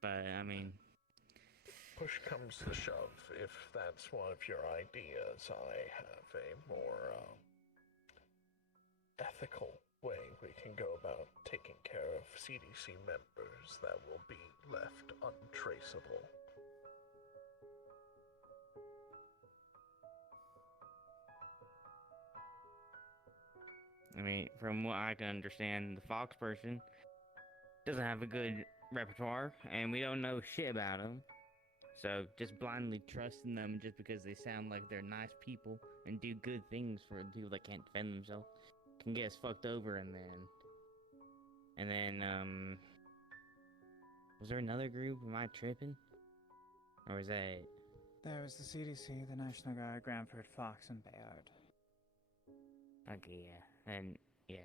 But I mean, Push comes to shove, if that's one of your ideas, I have a more ethical way we can go about taking care of CDC members that will be left untraceable. from what I can understand, the Fox person doesn't have a good repertoire, and we don't know shit about them. So just blindly trusting them just because they sound like they're nice people and do good things for people that can't defend themselves can get us fucked over. And then, was there another group? Am I tripping? Or was that it? There was the CDC, the National Guard, Granford, Fox, and Bayard. Okay, yeah. And, yeah.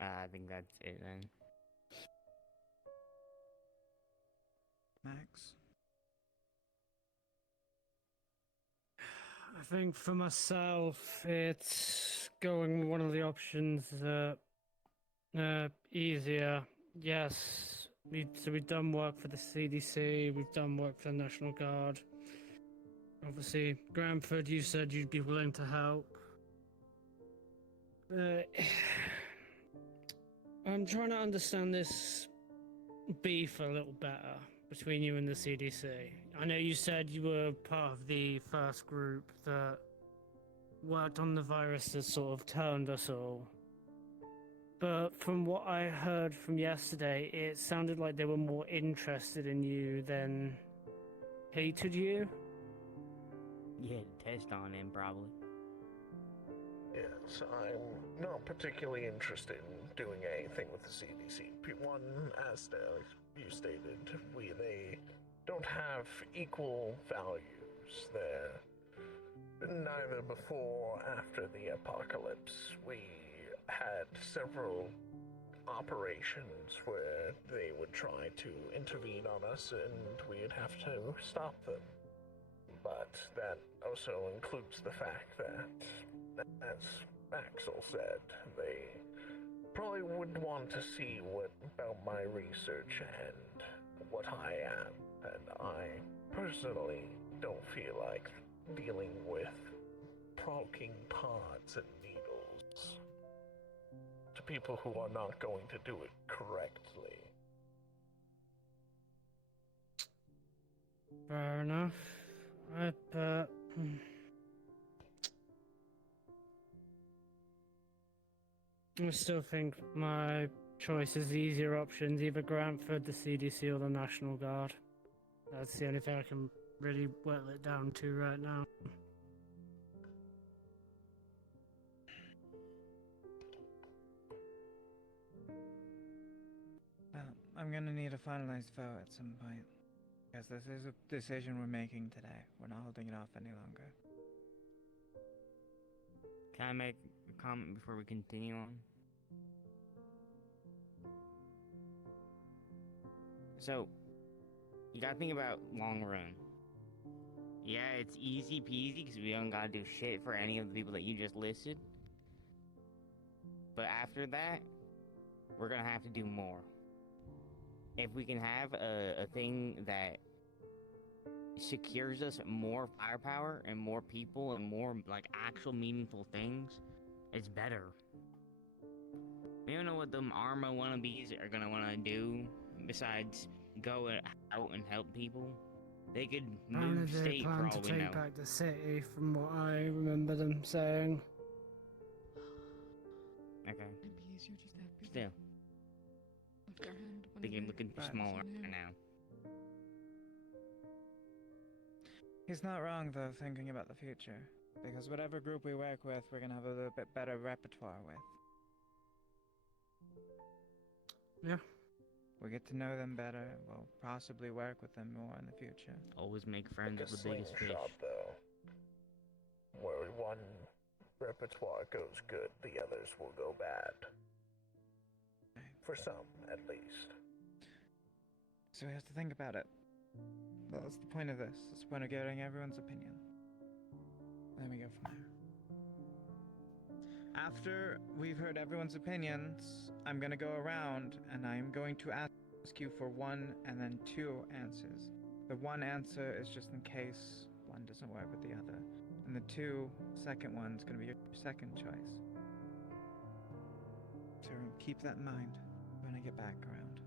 I think that's it then. Max? I think for myself, it's going one of the options easier. Yes, we've done work for the CDC, we've done work for the National Guard. Obviously, Granford, you said you'd be willing to help. I'm trying to understand this beef a little better between you and the CDC. I know you said you were part of the first group that worked on the virus that sort of turned us all. But from what I heard from yesterday, it sounded like they were more interested in you than hated you. You had a test on him, probably. Yes, I'm not particularly interested in doing anything with the CDC. One, as you stated, they don't have equal values there. Neither before or after the apocalypse, we had several operations where they would try to intervene on us and we'd have to stop them. But that also includes the fact that, as Axel said, they probably would want to see what about my research and what I am, and I personally don't feel like dealing with poking pods and needles to people who are not going to do it correctly. Fair enough. I still think my choice is the easier options, either Granford, the CDC, or the National Guard. That's the only thing I can really whittle it down to right now. Well, I'm gonna need a finalized vote at some point. Because this is a decision we're making today. We're not holding it off any longer. Can I make a comment before we continue on? So, you gotta think about long run. Yeah, it's easy peasy because we don't gotta do shit for any of the people that you just listed. But after that, we're gonna have to do more. If we can have a thing that secures us more firepower and more people and more like actual meaningful things, it's better. We don't know what them Arma wannabes are gonna wanna do besides go out and help people. They could move Apparently they state for plan all to we take know. back the city, from what I remember them saying. Okay. It'd be easier just to have people Still, lift their hand they whenever can looking Right. smaller it's in right hand. now. He's not wrong, though, thinking about the future. Because whatever group we work with, we're gonna have a little bit better repertoire with. Yeah. We get to know them better, we'll possibly work with them more in the future. Always make friends Like a with the biggest fish. slingshot, though, where one repertoire goes good, the others will go bad. For some, at least. So we have to think about it. That's the point of this. It's the point of getting everyone's opinion. from there. After we've heard everyone's opinions, I'm gonna go around and I'm going to ask you for one and then two answers. The one answer is just in case one doesn't work with the other. And the second one's gonna be your second choice. So keep that in mind when I get back around.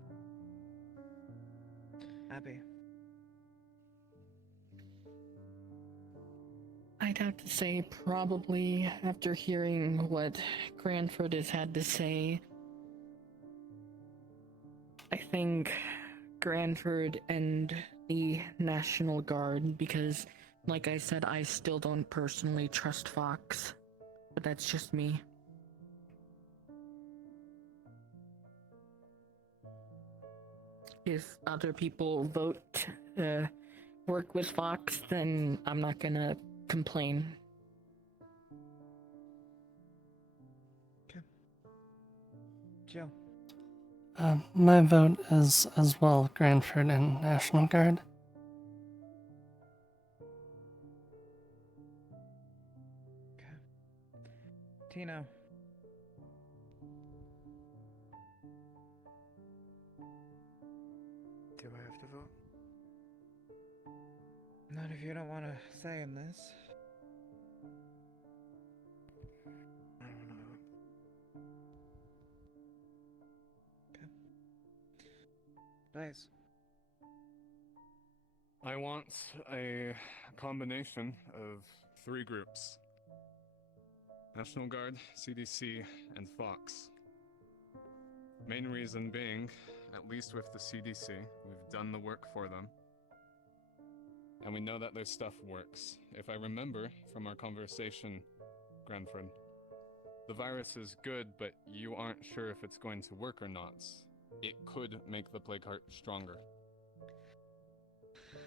Abby. I'd have to say, probably after hearing what Cranford has had to say, I think Cranford and the National Guard, because, like I said, I still don't personally trust Fox, but that's just me. If other people vote work with Fox, then I'm not gonna complain. Okay. Joe. My vote is as well Cranford and National Guard. Okay. Tino. Do I have to vote? Not if you don't want to say in this. I don't know. Nice. I want a combination of 3 groups. National Guard, CDC, and Fox. Main reason being, at least with the CDC, we've done the work for them. And we know that their stuff works. If I remember from our conversation, Granford, the virus is good, but you aren't sure if it's going to work or not. It could make the plague heart stronger.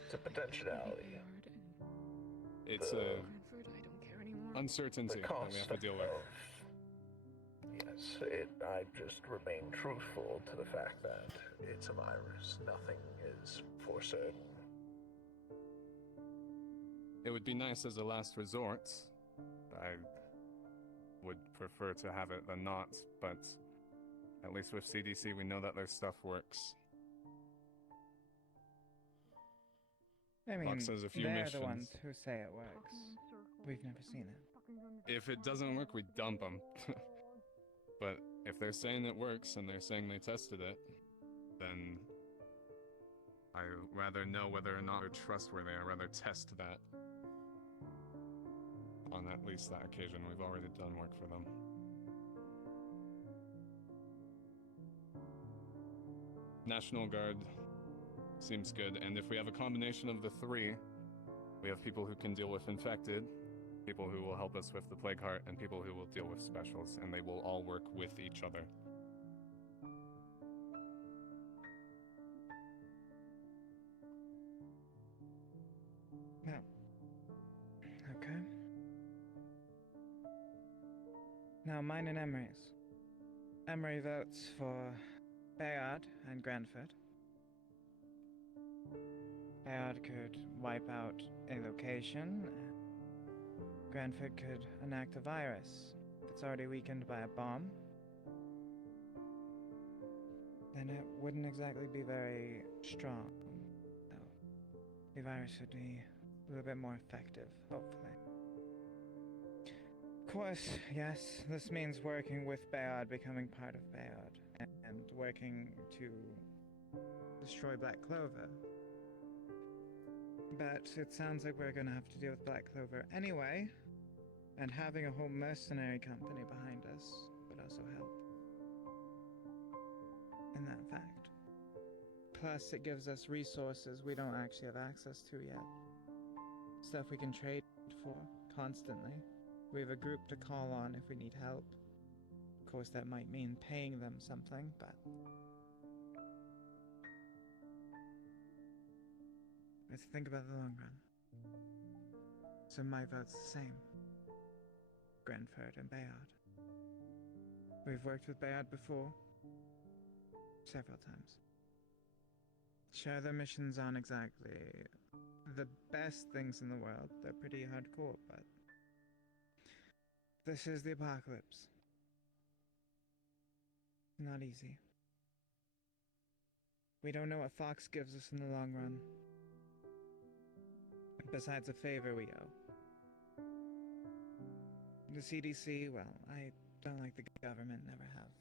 It's a potentiality. It's The- a Cranford, I don't care anymore. uncertainty The that cost we have to deal with. Yes, I just remain truthful to the fact that it's a virus. Nothing is for certain. It would be nice as a last resort. I would prefer to have it than not, but at least with CDC we know that their stuff works. I mean, Fox has a few they're missions. the ones who say it works. We've never seen it. If it doesn't work, we dump them. But if they're saying it works and they're saying they tested it, then I rather know whether or not they're trustworthy. I'd rather test that. On at least that occasion, we've already done work for them. National Guard seems good, and if we have a combination of the 3, we have people who can deal with infected, people who will help us with the plague heart, and people who will deal with specials, and they will all work with each other. Yeah. Okay. Now, mine and Emery's. Emery votes for Bayard and Granford. Bayard could wipe out a location. Granford could enact a virus. If it's already weakened by a bomb, then it wouldn't exactly be very strong. So, the virus would be a little bit more effective, hopefully. Of course, yes, this means working with Bayard, becoming part of Bayard, and working to destroy Black Clover. But it sounds like we're gonna have to deal with Black Clover anyway, and having a whole mercenary company behind us would also help. In that fact. Plus, it gives us resources we don't actually have access to yet. Stuff we can trade for constantly. We have a group to call on if we need help. Of course, that might mean paying them something, but let's think about the long run. So my vote's the same. Granford and Bayard. We've worked with Bayard before. Several times. Sure, their missions aren't exactly the best things in the world. They're pretty hardcore, but This is the apocalypse. Not easy. We don't know what Fox gives us in the long run. Besides a favor we owe. The CDC, well, I don't like the government, never have.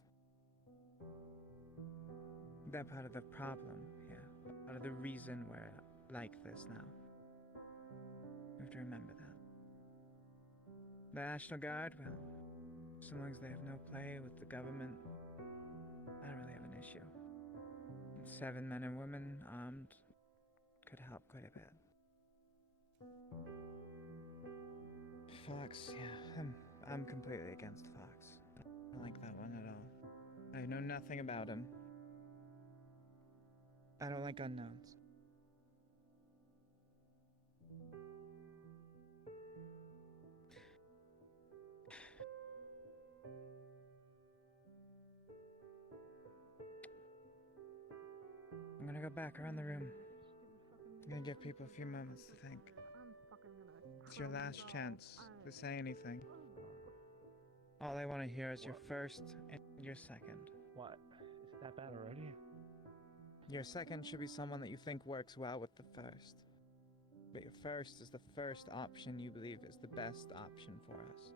They're part of the problem here. Part of the reason we're like this now. We have to remember that. The National Guard, well, so long as they have no play with the government, I don't really have an issue. 7 men and women armed could help quite a bit. Fox, yeah, I'm completely against Fox. I don't like that one at all. I know nothing about him. I don't like unknowns. I'm gonna go back around the room. I'm gonna give people a few moments to think. It's your last chance to say anything. All I want to hear is your first and your second. What? Is it that bad already? Your second should be someone that you think works well with the first. But your first is the first option you believe is the best option for us.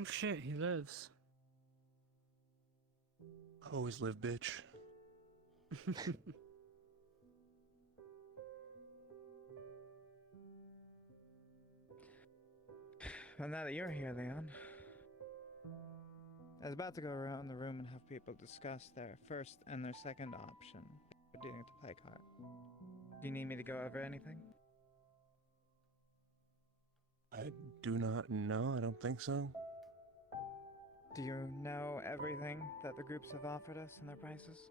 Oh shit, he lives. Always live, bitch. Well, now that you're here, Leon, I was about to go around the room and have people discuss their first and their second option for dealing with the plague heart. Do you need me to go over anything? I do not know. I don't think so. Do you know everything that the groups have offered us and their prices?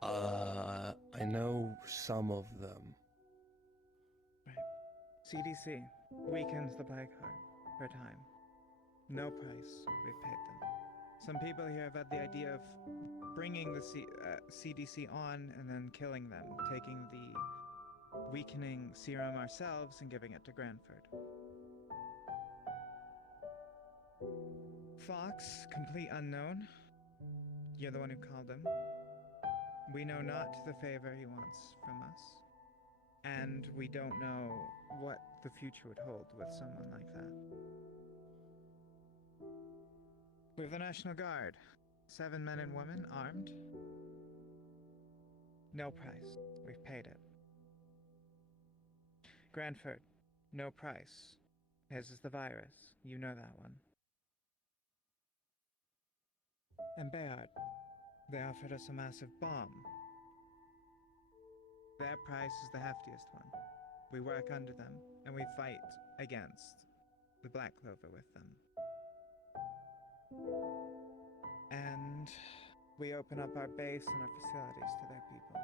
I know some of them. CDC weakens the plague heart for a time. No price, we've paid them. Some people here have had the idea of bringing the CDC on and then killing them, taking the weakening serum ourselves and giving it to Granford. Fox, complete unknown. You're the one who called him. We know not the favor he wants from us. And we don't know what the future would hold with someone like that. We have the National Guard. 7 men and women, armed. No price. We've paid it. Granford. No price. His is the virus. You know that one. And Bayard. They offered us a massive bomb. Their price is the heftiest one. We work under them, and we fight against the Black Clover with them. And we open up our base and our facilities to their people.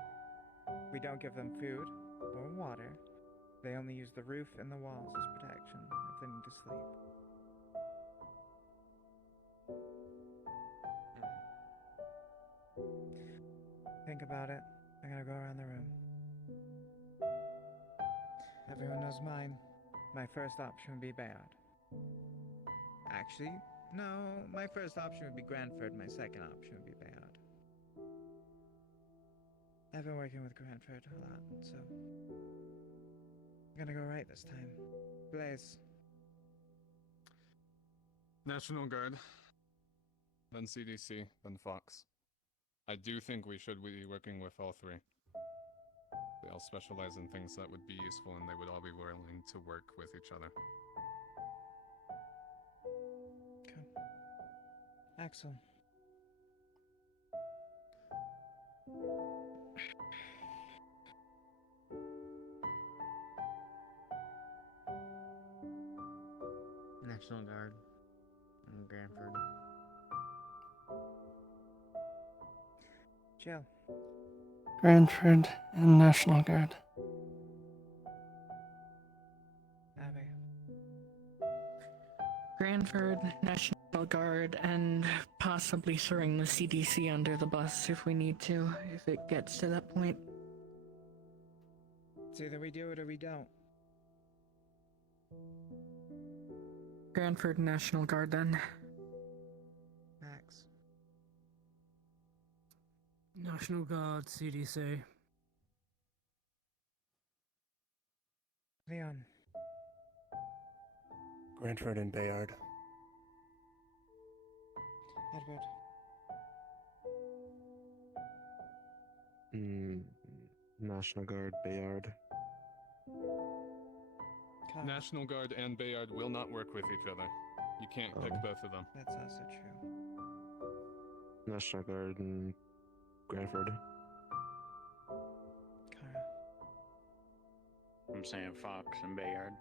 We don't give them food or water. They only use the roof and the walls as protection if they need to sleep. Think about it. I'm gonna go around the room. Everyone knows mine. My first option would be Bayard. Actually, no, my first option would be Granford. My second option would be Bayard. I've been working with Granford a lot, so I'm gonna go right this time. Blaze. National Guard, then CDC, then Fox. I do think we should be working with all three. They all specialize in things that would be useful, and they would all be willing to work with each other. Okay. Axel. National Guard. Granford. Jill. Granford and National Guard. Abby. Granford, National Guard, and possibly throwing the CDC under the bus if we need to, if it gets to that point. It's either we do it or we don't. Granford National Guard, then. Max. National Guard, CDC. Leon. Grantford and Bayard. Edward. National Guard, Bayard. Kyle. National Guard and Bayard will not work with each other. You can't pick Oh. both of them. That's also true. National Guard and Granford. Kara. I'm saying Fox and Bayard.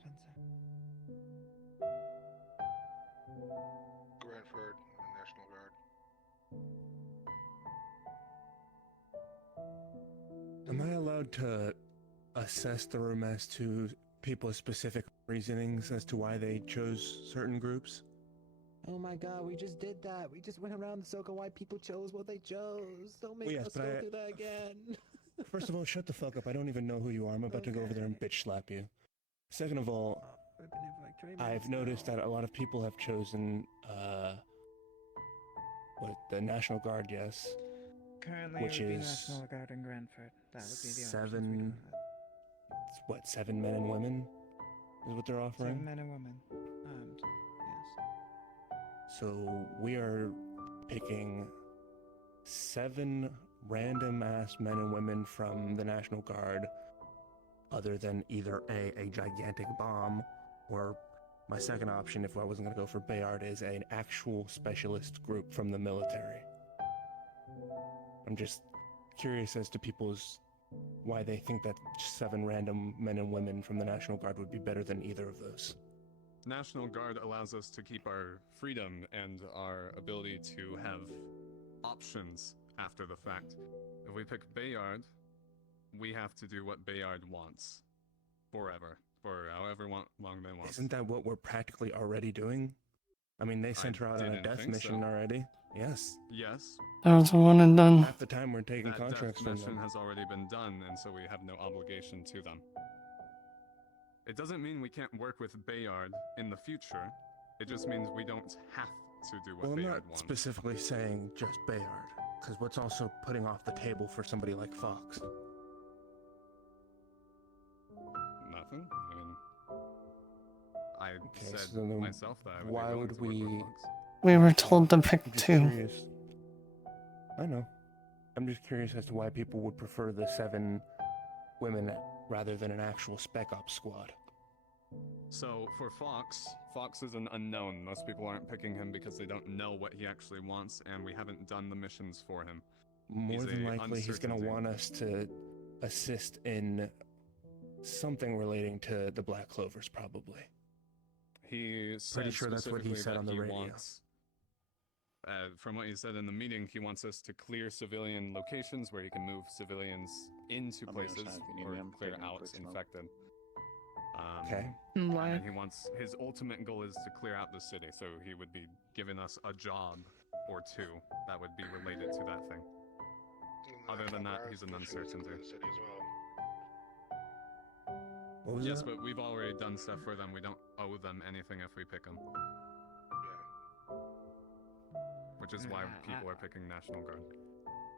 Spencer. Granford and National Guard. Am I allowed to assess the room as to people's specific reasonings as to why they chose certain groups? Oh my god, we just did that. We just went around the circle why people chose what they chose. Don't make Well, yes, us but go through that again. First of all, shut the fuck up. I don't even know who you are. I'm about to go over there and bitch slap you. Second of all, We've been here for like 3 minutes. I've noticed that a lot of people have chosen, the National Guard, yes. Currently, which it would be is National Guard in Granford. That would be the options we seven- don't have. What, 7 men and women is what they're offering? 7 men and women. Armed. Yes. So we are picking 7 random ass men and women from the National Guard, other than either a gigantic bomb, or my second option, if I wasn't going to go for Bayard, is an actual specialist group from the military. I'm just curious as to why they think that 7 random men and women from the National Guard would be better than either of those. National Guard allows us to keep our freedom and our ability to have options after the fact. If we pick Bayard, we have to do what Bayard wants. Forever. For however long they want. Isn't that what we're practically already doing? I mean, they sent her out on a didn't death think mission so. already. Yes. Yes. That was a one and done. Half the time we're taking That contracts death from mission them. has already been done, and so we have no obligation to them. It doesn't mean we can't work with Bayard in the future. It just means we don't have to do what Well, I'm Bayard not wants. specifically saying just Bayard, because what's also putting off the table for somebody like Fox? Nothing. I mean, I Okay, said so then myself that I would why be willing would to work with we- Fox. We were told to pick I'm just 2. curious. I know. I'm just curious as to why people would prefer the 7 women rather than an actual spec ops squad. So for Fox, Fox is an unknown. Most people aren't picking him because they don't know what he actually wants, and we haven't done the missions for him. More He's than a likely, he's going to uncertainty. want us to assist in something relating to the Black Clovers, probably. He said Pretty sure that's what he specifically said that on the he radio. wants- from what he said in the meeting, he wants us to clear civilian locations where he can move civilians into I'll be honest, places if you need or me, I'm clear taking a out quick smoke. infected. Okay. And Why? then his ultimate goal is to clear out the city, so he would be giving us a job or 2 that would be related to that thing. Other than that, he's an uncertainty. What was Yes, that? but we've already done stuff for them. We don't owe them anything if we pick them. Which is why people are picking National Guard.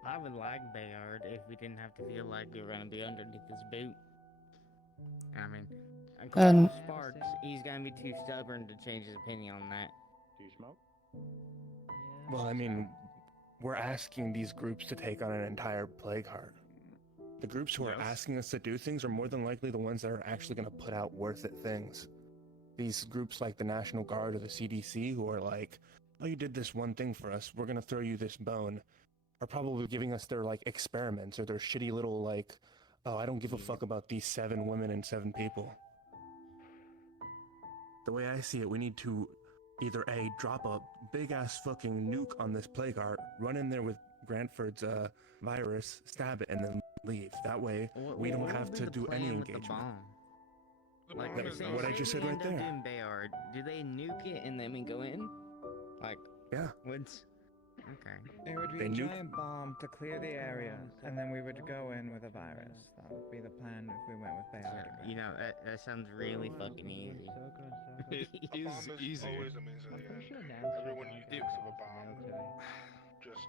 I would like Bayard if we didn't have to feel like we were gonna be underneath his boot. I mean, according to Sparks, he's gonna be too stubborn to change his opinion on that. Do you smoke? Well, I mean, we're asking these groups to take on an entire plague heart. The groups who are Yes. asking us to do things are more than likely the ones that are actually going to put out worth it things. These groups like the National Guard or the CDC who are like, oh, you did this one thing for us, we're going to throw you this bone, are probably giving us their like experiments or their shitty little like, oh, I don't give a fuck about these 7 women and 7 people. the way I see it, we need to either A, drop a big ass fucking nuke on this plague heart, run in there with Grandford's virus, stab it, and then leave. That way, we don't have to do any engagement. Like, That's say, what I say just we said right end up there. doing Bayard, do they nuke it and then we go in? Like, Yeah. what's... Okay. It would be They a nuke- giant bomb to clear the area, and then we would go in with a virus. That would be the plan if we went with Bayard. Yeah, you know, that sounds really fucking easy. It is easy. Always amazing. Everyone thinks of a bomb. Just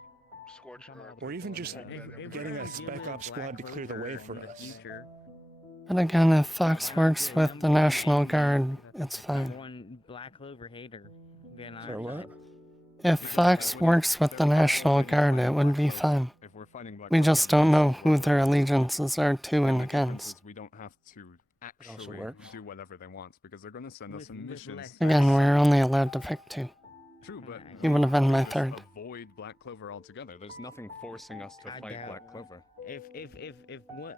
scorch earth. Or even just If getting we're a gonna spec do op the squad to Black clear the way Clover for in the us. future, But again, if Fox works with the National Guard, it's fine. one Black Clover hater. Being Or what? If Fox works with the National Guard, it would be fine. We just don't know who their allegiances are to and against. We don't have to also actually works. do whatever they want because they're going to send us some missions. Again, we're only allowed to pick 2. True, but He would have been my just 3rd. Avoid Black Clover altogether. There's nothing forcing us to I fight doubt- Black Clover. If what,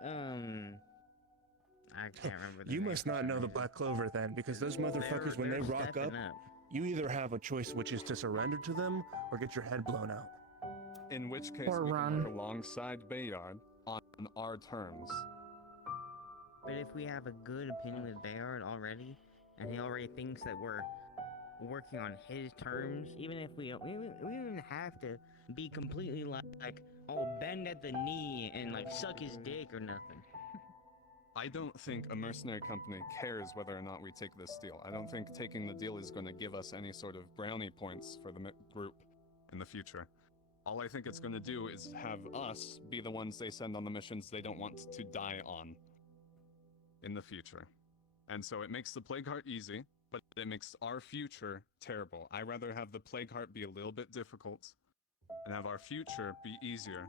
I can't remember the You name. must not know the Black Clover then, because those motherfuckers, when they they're rock stepping up, you either have a choice, which is to surrender to them or get your head blown out. In which case, Or we run. can work alongside Bayard on our terms. But if we have a good opinion with Bayard already, and he already thinks that we're working on his terms, even if we even have to be completely like all bend at the knee and like suck his dick or nothing. I don't think a mercenary company cares whether or not we take this deal. I don't think taking the deal is going to give us any sort of brownie points for the group in the future. All I think it's going to do is have us be the ones they send on the missions they don't want to die on in the future. And so it makes the Plague Heart easy, but it makes our future terrible. I rather have the Plague Heart be a little bit difficult and have our future be easier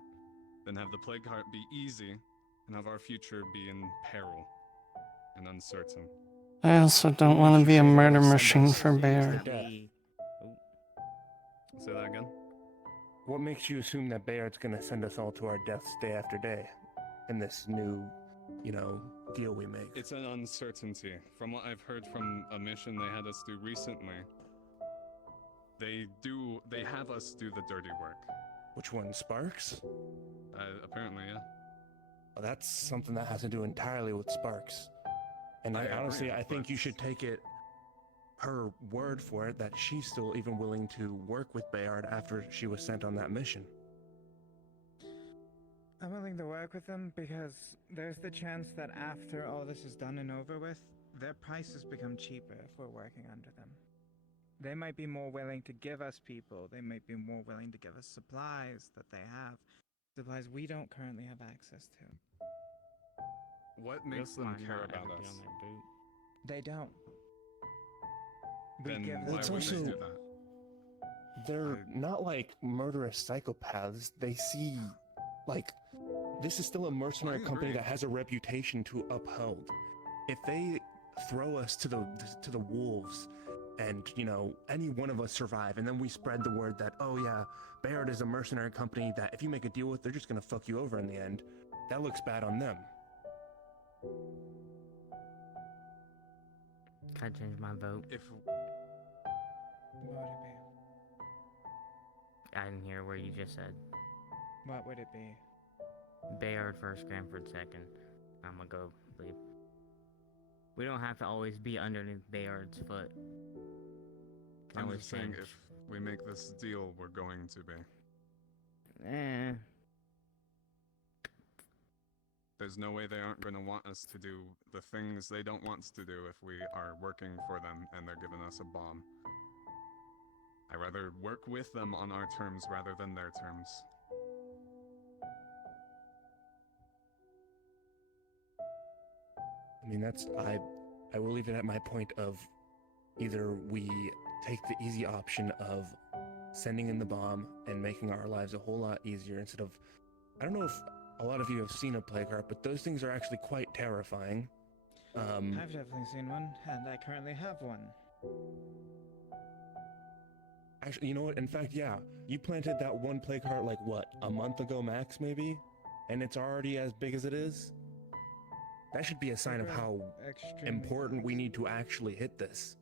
than have the Plague Heart be easy and have our future be in peril and uncertain. I also don't want to be a murder machine for Bayard. Say that again? What makes you assume that Bayard's gonna send us all to our deaths day after day in this new, deal we make? It's an uncertainty. From what I've heard from a mission they had us do recently, they have us do the dirty work. Which one, Sparks? Apparently, yeah. Well, that's something that has to do entirely with Sparks. And I agree, honestly, I think but- you should take it her word for it that she's still even willing to work with Bayard after she was sent on that mission. I'm willing to work with them because there's the chance that after all this is done and over with, their prices become cheaper if we're working under them. They might be more willing to give us people. They might be more willing to give us supplies that they have. Supplies we don't currently have access to. What makes them care about us? They don't. We Then give why them would they also- do that? They're not like murderous psychopaths. They see, this is still a mercenary company agree. that has a reputation to uphold. If they throw us to the wolves, and any one of us survive, and then we spread the word that, oh yeah, Bayard is a mercenary company that if you make a deal with, they're just gonna fuck you over in the end. That looks bad on them. Can I change my vote? If What would it be? I didn't hear what you just said. What would it be? Bayard first, Cranford second. I'm gonna go leave. We don't have to always be underneath Bayard's foot. Can I'm always just saying, change. if we make this deal, we're going to be. There's no way they aren't going to want us to do the things they don't want us to do if we are working for them and they're giving us a bomb. I rather work with them on our terms rather than their terms. I mean, I will leave it at my point of either we take the easy option of sending in the bomb and making our lives a whole lot easier instead of, I don't know if a lot of you have seen a plague heart, but those things are actually quite terrifying. I've definitely seen one, and I currently have one. Actually, you know what? In fact, yeah, you planted that one plague heart like what, a month ago max maybe? And it's already as big as it is? That should be a sign of how Extremely important we fast. need to actually hit this.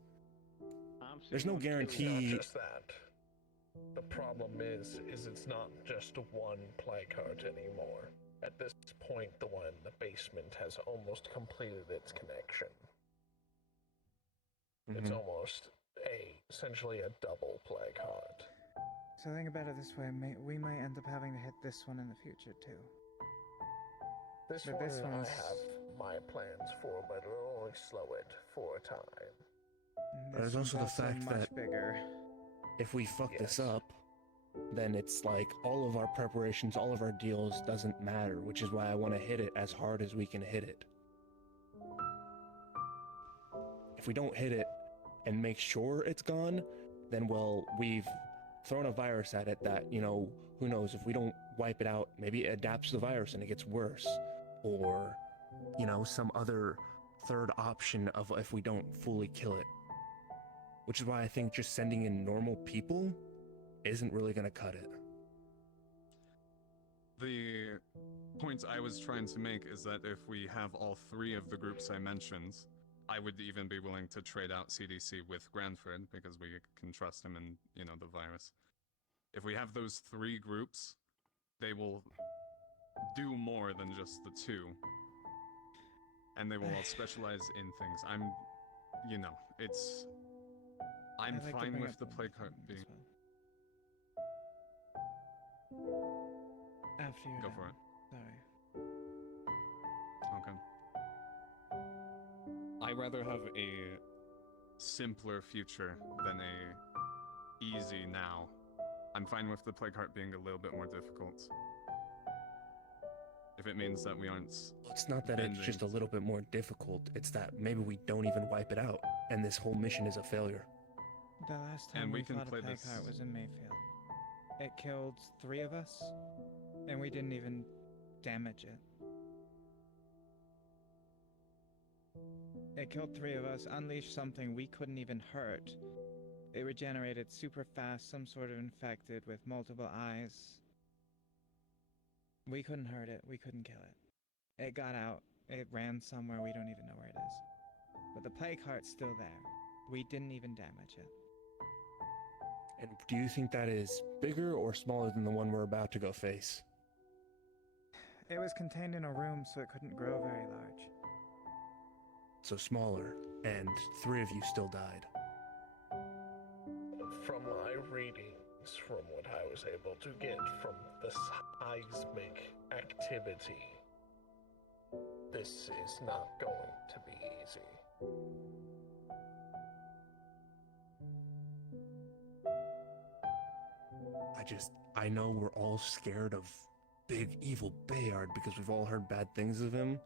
There's no It's guarantee. not just that. The problem is it's not just one plague heart anymore. At this point, the one in the basement has almost completed its connection. It's almost essentially a double plague heart. So think about it this way, we might end up having to hit this one in the future too. This But one this one's- I have my plans for, but it'll only slow it for a time. There's This also the one's fact much that bigger. if we fuck this Yes. up, then it's like all of our preparations, all of our deals doesn't matter, which is why I want to hit it as hard as we can hit it. If we don't hit it and make sure it's gone, then well, we've thrown a virus at it that, you know, who knows, if we don't wipe it out, maybe it adapts to the virus and it gets worse. Or, you know, some other third option of if we don't fully kill it. Which is why I think just sending in normal people isn't really going to cut it. The point I was trying to make is that if we have all three of the groups I mentioned, I would even be willing to trade out CDC with Granford because we can trust him and, you know, the virus. If we have those three groups, they will do more than just the two. And they will all specialize in things. You know, I'm I'd like to fine bring with up the one plague thing heart as being... well. After you're Go done. for it. Sorry. Okay. I rather have a simpler future than a easy now. I'm fine with the plague heart being a little bit more difficult. If it means that we aren't... It's not that bending. it's just a little bit more difficult, it's that maybe we don't even wipe it out, and this whole mission is a failure. The last time And we we can fought play a plague this- heart was in Mayfield. It killed 3 of us, and we didn't even damage it. It killed 3 of us, unleashed something we couldn't even hurt. It regenerated super fast, some sort of infected with multiple eyes. We couldn't hurt it, we couldn't kill it. It got out, it ran somewhere, we don't even know where it is. But the plague heart's still there. We didn't even damage it. And do you think that is bigger or smaller than the one we're about to go face? It was contained in a room, so it couldn't grow very large. So smaller, and 3 of you still died. From my readings, from what I was able to get from the seismic activity, this is not going to be easy. I know we're all scared of big evil Bayard because we've all heard bad things of him,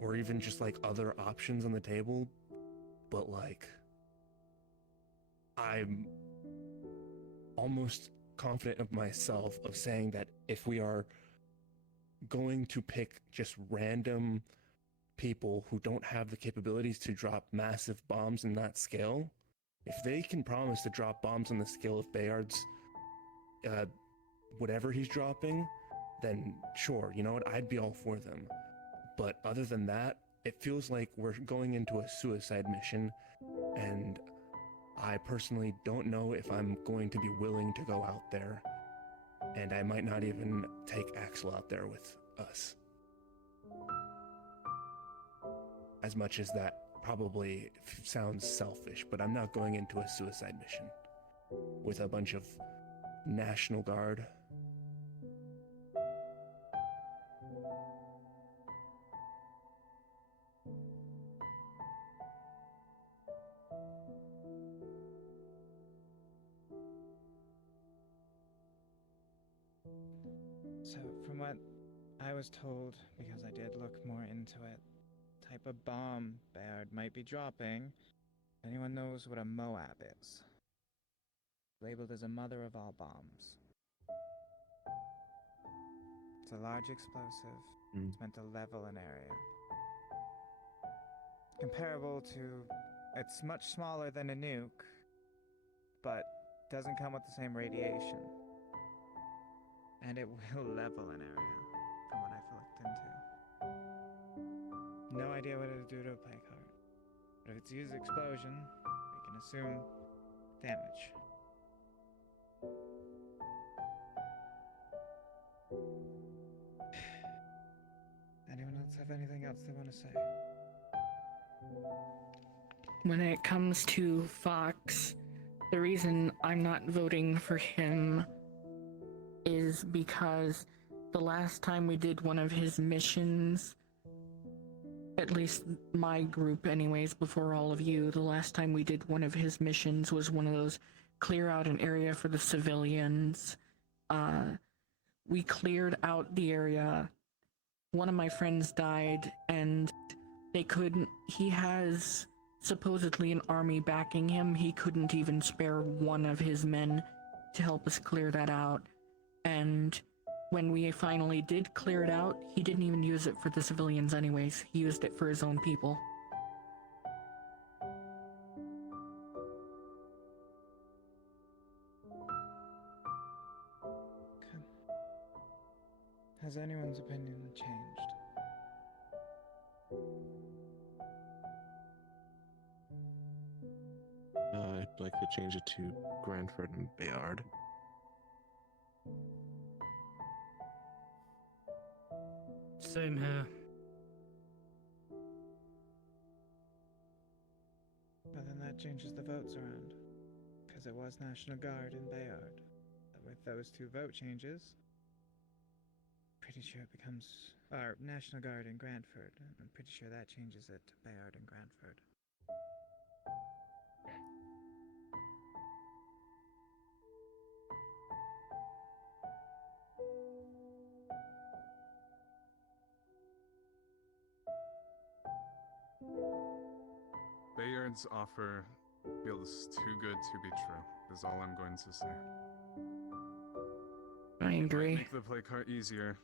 or even just like other options on the table, but like, I'm almost confident of myself of saying that if we are going to pick just random people who don't have the capabilities to drop massive bombs in that scale, if they can promise to drop bombs on the scale of Bayard's whatever he's dropping, then sure, you know what, I'd be all for them. But other than that, it feels like we're going into a suicide mission, and I personally don't know if I'm going to be willing to go out there, and I might not even take Axel out there with us. As much as that probably sounds selfish, but I'm not going into a suicide mission with a bunch of National Guard. So, from what I was told, because I did look more into it, type of bomb Bayard might be dropping, if anyone knows what a Moab is. Labeled as a mother of all bombs. It's a large explosive. It's meant to level an area. Comparable to... It's much smaller than a nuke, but doesn't come with the same radiation. And it will level an area, from what I've looked into. No idea what it'll do to a plague heart. But if it's used explosion, we can assume damage. Anyone else have anything else they want to say? When it comes to Fox, the reason I'm not voting for him is because the last time we did one of his missions, at least my group anyways, before all of you, the last time we did one of his missions was one of those clear out an area for the civilians. We cleared out the area. One of my friends died and they couldn't, he has supposedly an army backing him. He couldn't even spare one of his men to help us clear that out. And when we finally did clear it out, he didn't even use it for the civilians anyways. He used it for his own people. Okay. Has anyone's opinion changed? I'd like to change it to Granford and Bayard. Same here. Well, then that changes the votes around. Because it was National Guard and Bayard. With those two vote changes, pretty sure it becomes National Guard and Grantford. I'm pretty sure that changes it to Bayard and Grantford. Bayard's offer feels too good to be true, is all I'm going to say. I agree. Make the play card easier,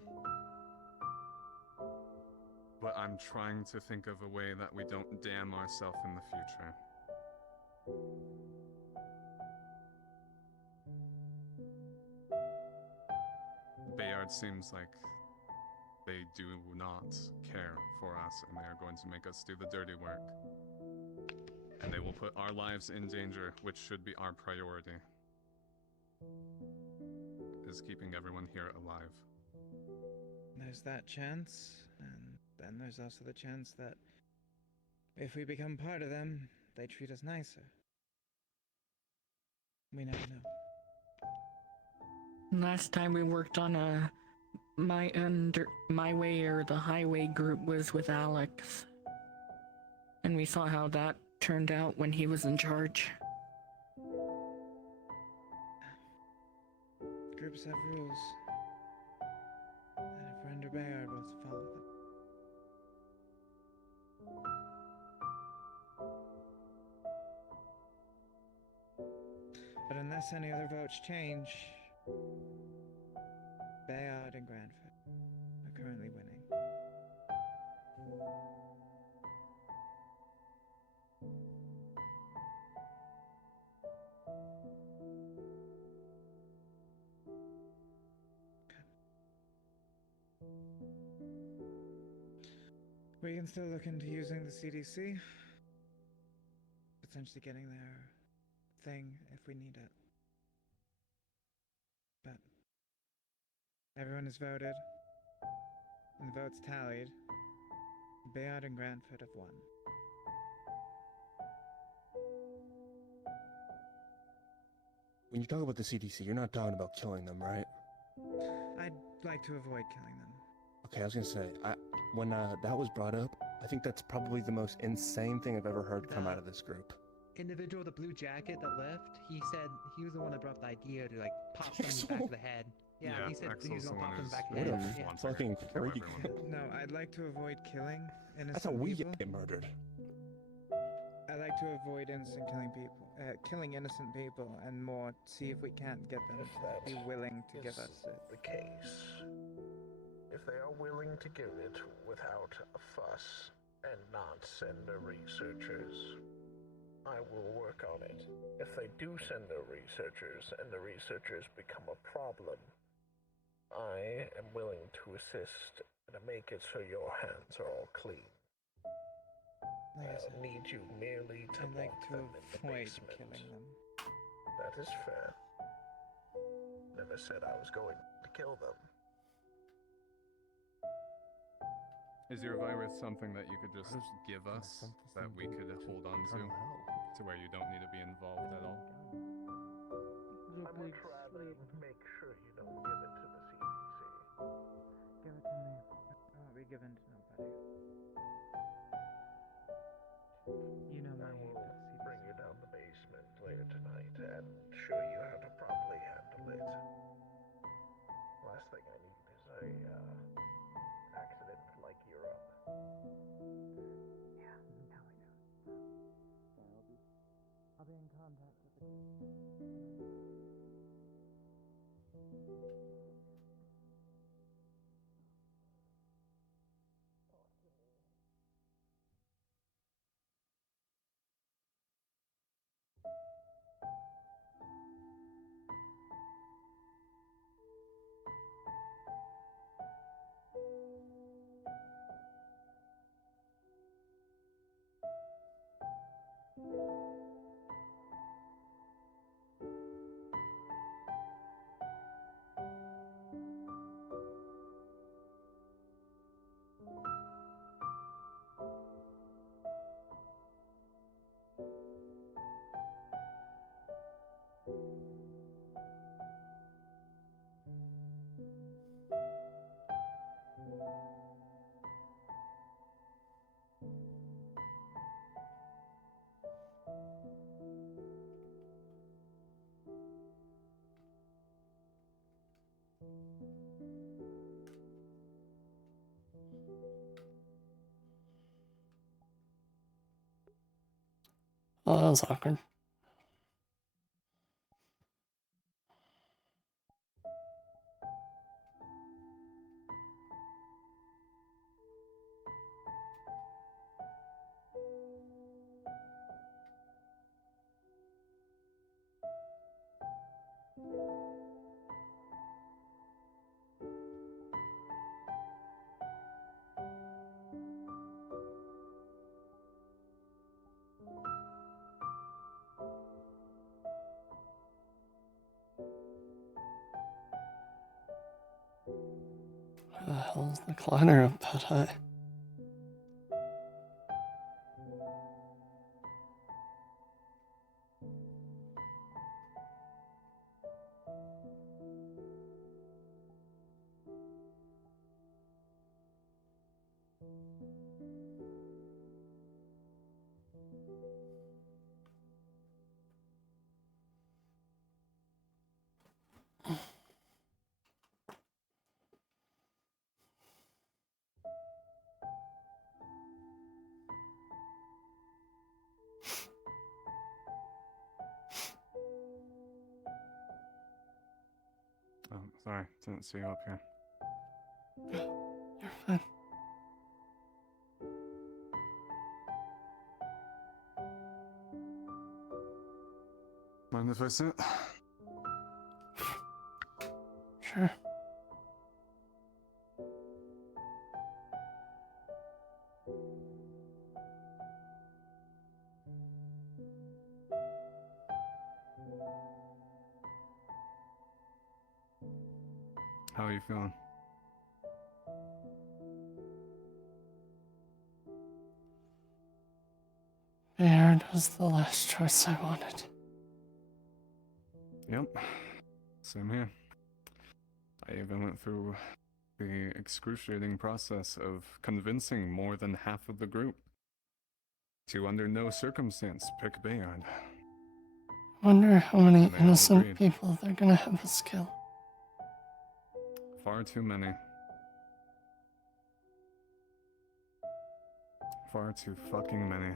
but I'm trying to think of a way that we don't damn ourselves in the future. Bayard seems like they do not care for us, and they are going to make us do the dirty work. And they will put our lives in danger, which should be our priority. Is keeping everyone here alive. There's that chance, and then there's also the chance that if we become part of them, they treat us nicer. We never know. Last time we worked on my way or the highway group was with Alex. And we saw how that turned out when he was in charge. Groups have rules. And if we're under Bayard, we'll follow them. But unless any other votes change, Bayard and Granford are currently winning. We can still look into using the CDC. Potentially getting their thing if we need it. But everyone has voted, and the votes tallied. Bayard and Granford have won. When you talk about the CDC, you're not talking about killing them, right? I'd like to avoid killing them. Okay, I was gonna say, when that was brought up, I think that's probably the most insane thing I've ever heard come out of this group. Individual with the blue jacket that left, he said he was the one that brought the idea to like pop them in the back of the head. Yeah, he said he was gonna pop them in the back of the What head. a Yeah. fucking freak. No, I'd like to avoid killing innocent That's how we people. get murdered. I like to avoid killing innocent people, and more see if we can't get them If that to be willing to give is us it. the case, if they are willing to give it without a fuss and not send their researchers, I will work on it. If they do send their researchers and the researchers become a problem, I am willing to assist and to make it so your hands are all clean. Like I I said, need you merely to I'd like lock to them in the avoid basement. killing them. That is fair. Never said I was going to kill them. Is your virus something that you could just give us, that we could hold on to where you don't need to be involved at all? I would rather make sure you don't give it to the CDC. Give it to me. It won't be given to nobody. You know my I hate will for the CDC. bring you down the basement later tonight and show you how to properly handle it. Last thing I need is a accident like your own. Yeah, no, we don't. I'll be in contact with the group. Oh, that was awkward. Where the hell is the clutter up that high? Oh, sorry, didn't see you up here. You're fine. Mind if I sit? Sure. How are you feeling? Bayard was the last choice I wanted. Yep. Same here. I even went through the excruciating process of convincing more than half of the group to, under no circumstance, pick Bayard. Wonder how many And they all innocent agreed. people they're gonna have us kill. Far too many. Far too fucking many.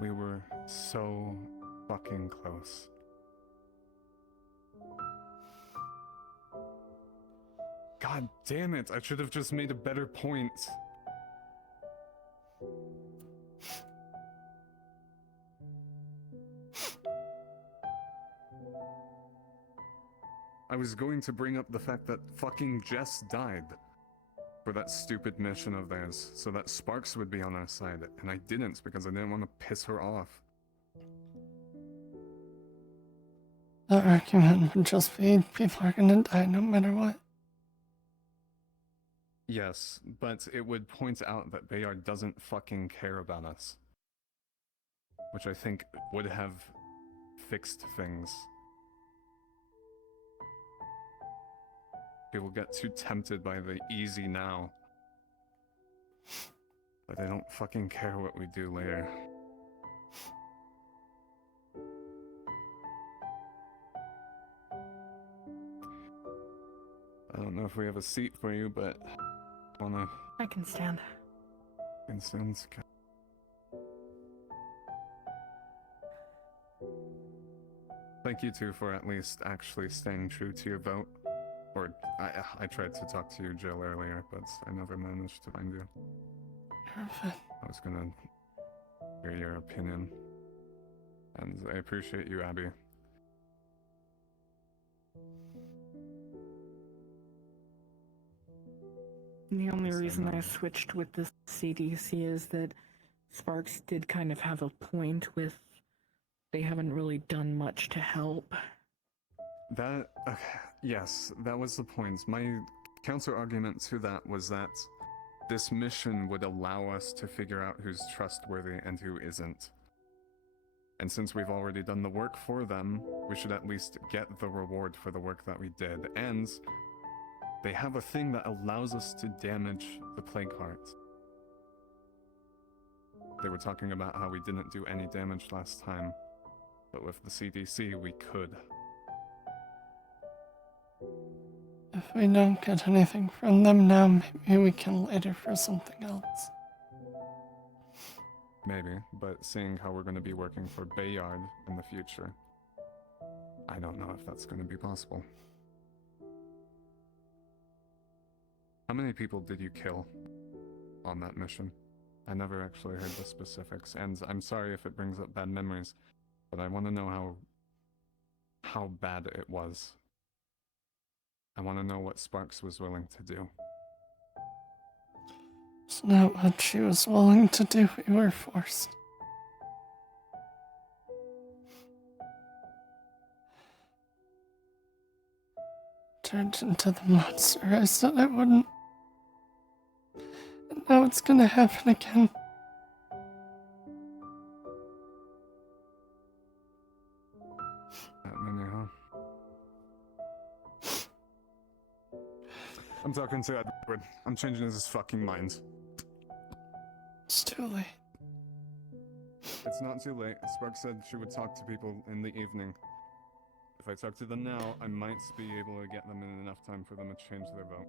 We were so fucking close. God damn it, I should have just made a better point. I was going to bring up the fact that fucking Jess died. for that stupid mission of theirs, so that Sparks would be on our side, and I didn't because I didn't want to piss her off. The argument would just be people are gonna die no matter what. Yes, but it would point out that Bayard doesn't fucking care about us. Which I think would have fixed things. People get too tempted by the easy now. But they don't fucking care what we do later. I don't know if we have a seat for you, but I can stand. Sounds good. Thank you two for at least actually staying true to your vote. Or I tried to talk to you, Jill, earlier, but I never managed to find you. Perfect. I was gonna hear your opinion. And I appreciate you, Abby. The only reason I switched with the CDC is that Sparks did kind of have a point with they haven't really done much to help. Yes, that was the point. My counter argument to that was that this mission would allow us to figure out who's trustworthy and who isn't. And since we've already done the work for them, we should at least get the reward for the work that we did. And they have a thing that allows us to damage the plague heart. They were talking about how we didn't do any damage last time, but with the CDC we could. If we don't get anything from them now, maybe we can later for something else. Maybe, but seeing how we're going to be working for Bayard in the future, I don't know if that's going to be possible. How many people did you kill on that mission? I never actually heard the specifics, and I'm sorry if it brings up bad memories, but I want to know how bad it was. I want to know what Sparks was willing to do. It's not what she was willing to do, we were forced. Turned into the monster I said I wouldn't. And now it's gonna happen again. That many, huh? I'm talking to Edward. I'm changing his fucking mind. It's too late. It's not too late. Spark said she would talk to people in the evening. If I talk to them now, I might be able to get them in enough time for them to change their vote.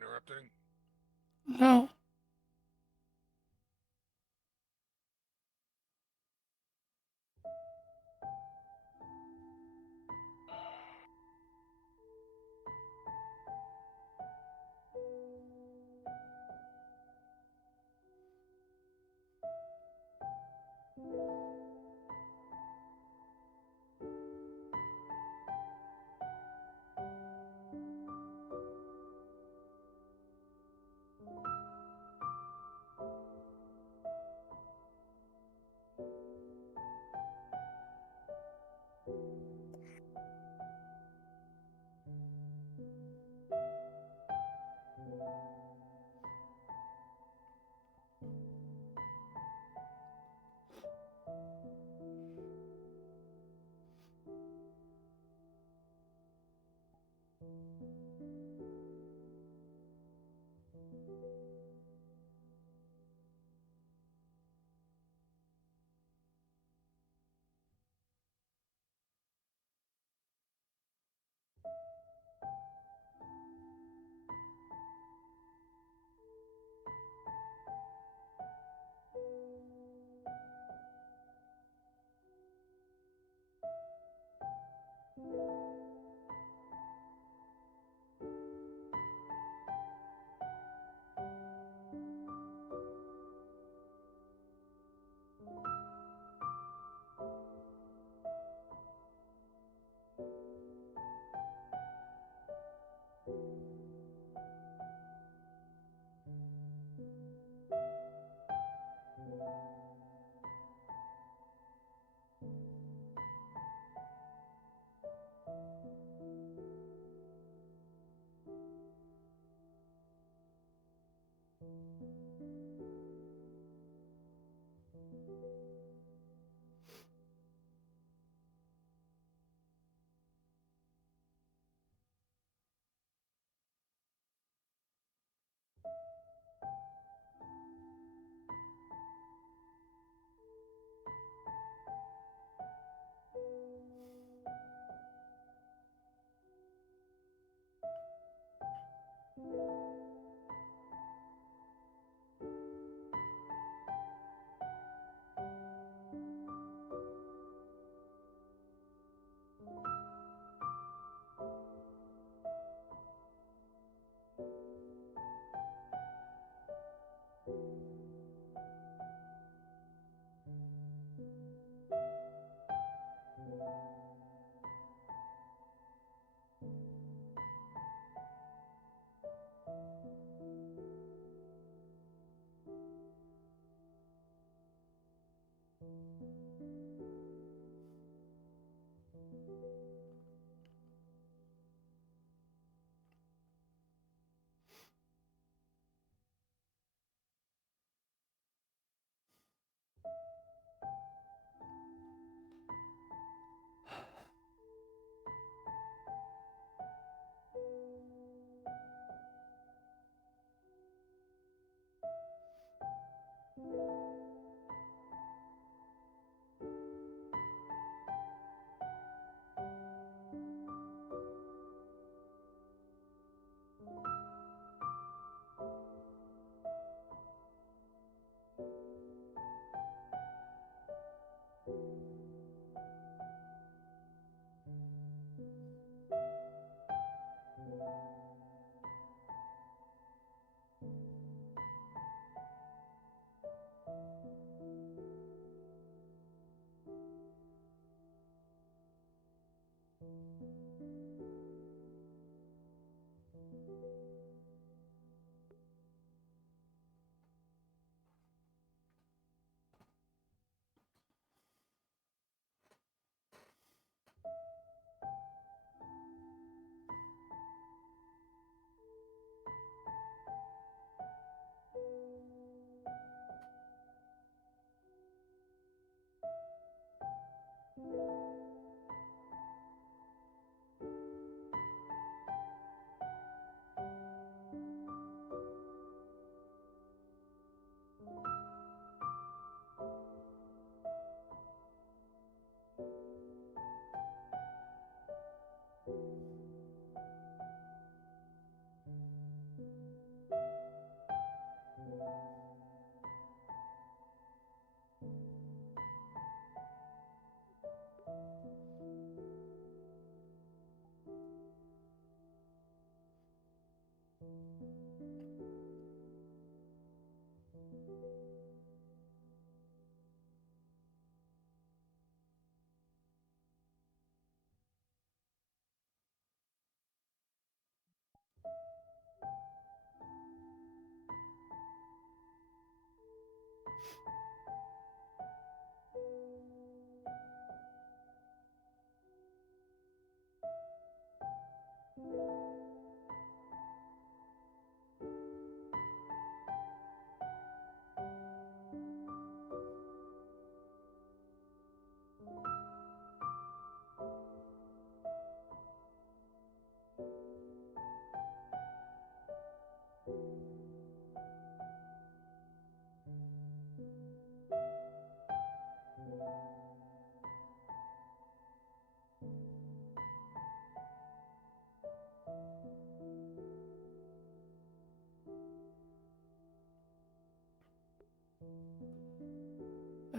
Interrupting? No.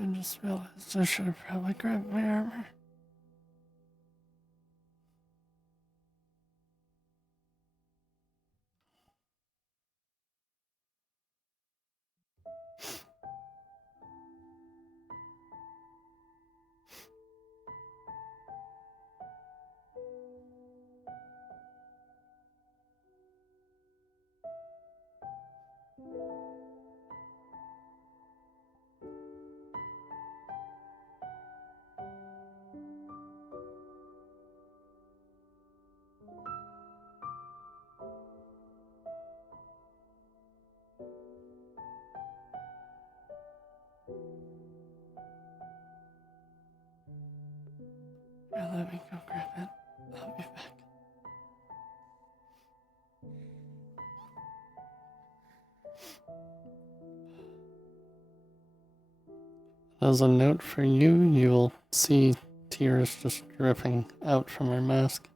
I just realized I should have probably grabbed my armor. Yeah, let me go grab it. I'll be back. As a note for you, you'll see tears just dripping out from her mask.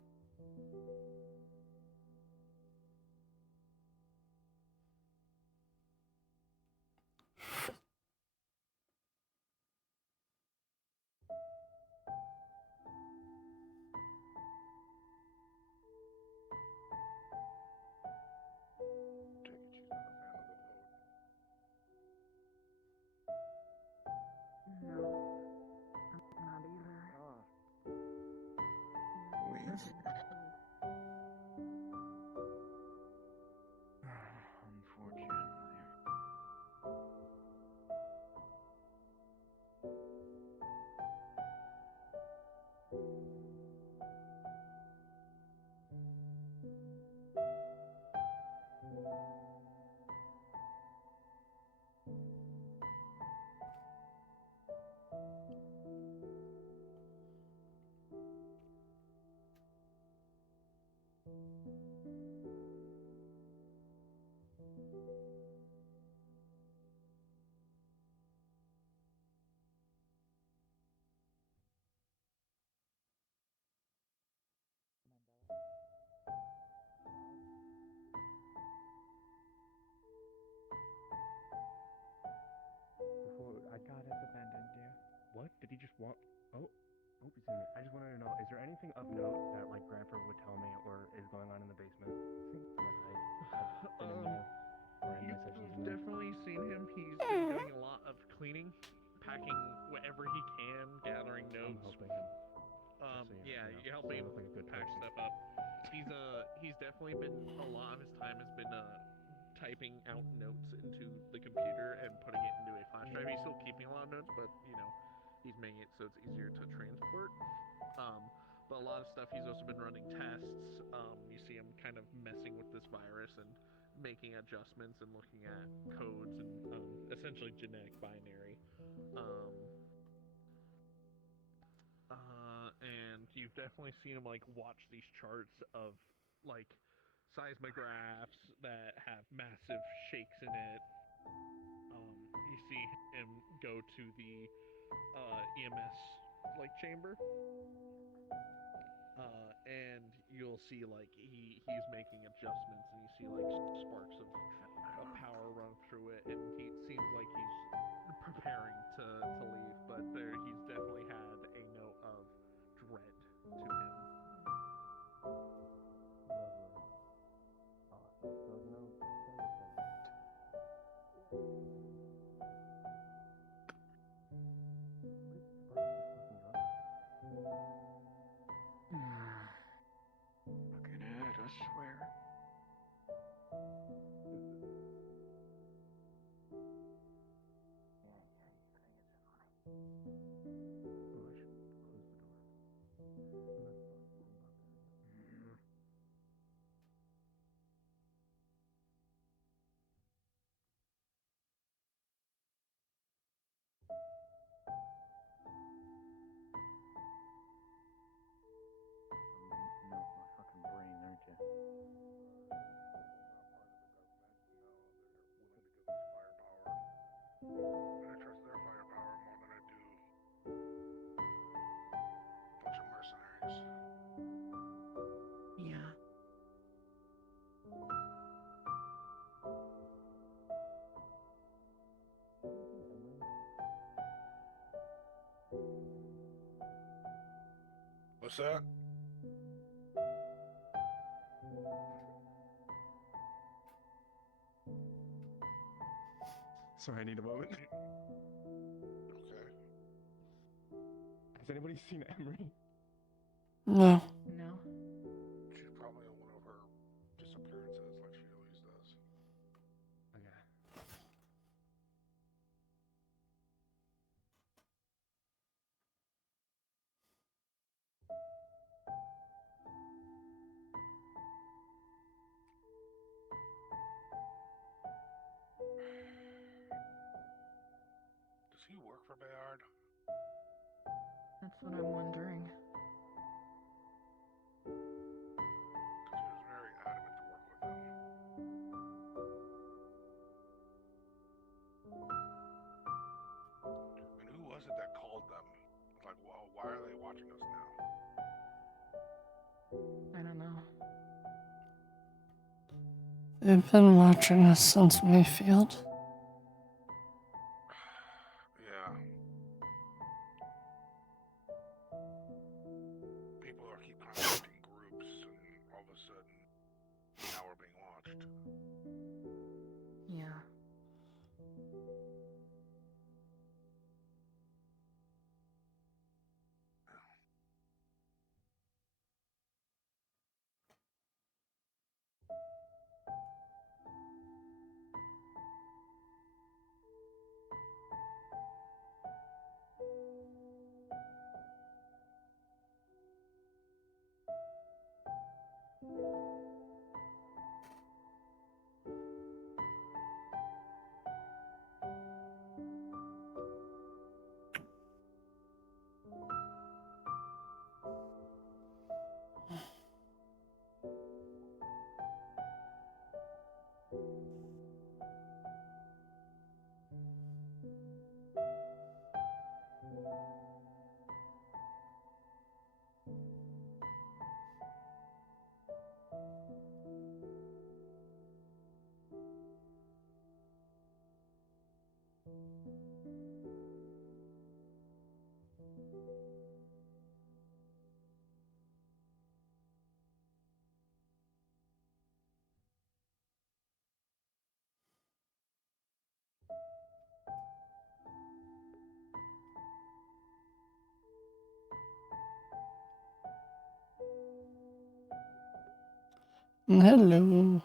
No, I'm not either. look? Did he just walk? Oh, he's in there. I just wanted to know, is there anything of note that like Grandpa would tell me or is going on in the basement? You've definitely seen him. He's been doing a lot of cleaning, packing whatever he can, gathering notes. I'm helping him. Yeah, you're helping him like a good pack person. stuff up. He's definitely been, a lot of his time has been typing out notes into the computer and putting it into a flash drive. He's still keeping a lot of notes, but he's making it so it's easier to transport. But a lot of stuff, he's also been running tests. You see him kind of messing with this virus and making adjustments and looking at codes and essentially genetic binary. And you've definitely seen him like watch these charts of like seismographs that have massive shakes in it. You see him go to the EMS like chamber, and you'll see like he's making adjustments, and you see like sparks of power run through it, and he seems like he's preparing to leave, but he's definitely had a note of dread to him. Fucking head, I swear. Melt my fucking brain, aren't you? I trust their firepower more than I do a bunch of mercenaries. Yeah. What's that? Sorry, I need a moment. Okay. Has anybody seen Emery? No. No. She's probably on one of her disappearances like she always does. Okay. Does he work for Bayard? That's what I'm wondering. Because he was very adamant to work with him. And who was it that called them? It's like, well, why are they watching us now? I don't know. They've been watching us since Mayfield. Yeah. People are keep contacting groups, and all of a sudden, now we're being watched. Yeah. Hello.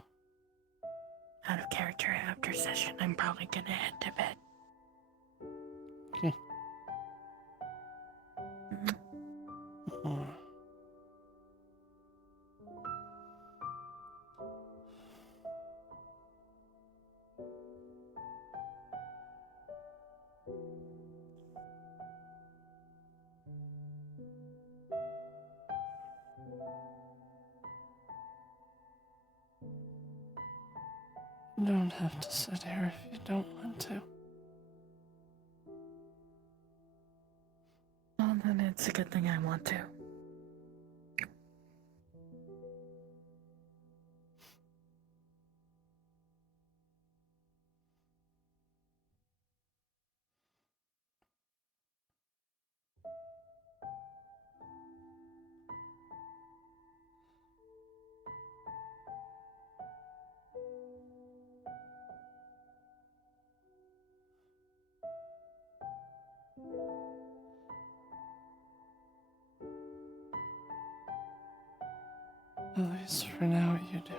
Out of character after session, I'm probably gonna head to bed. Okay. Oh. You don't have to sit here if you don't want to. Well, then it's a good thing I want to. At least for now, you do.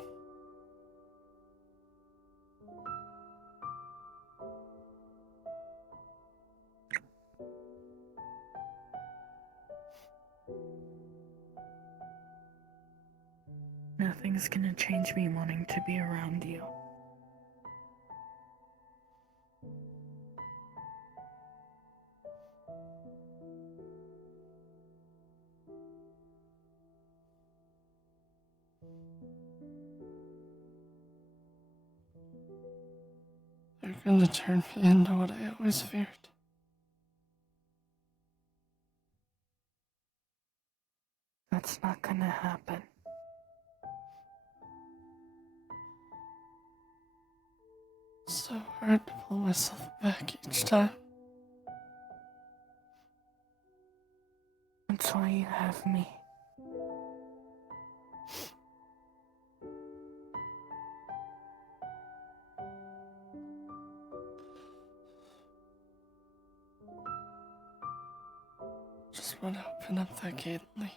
Nothing's gonna change me wanting to be around you. They're gonna turn me into what I always feared. That's not gonna happen. It's so hard to pull myself back each time. That's why you have me. Just want to open up that gate and leave.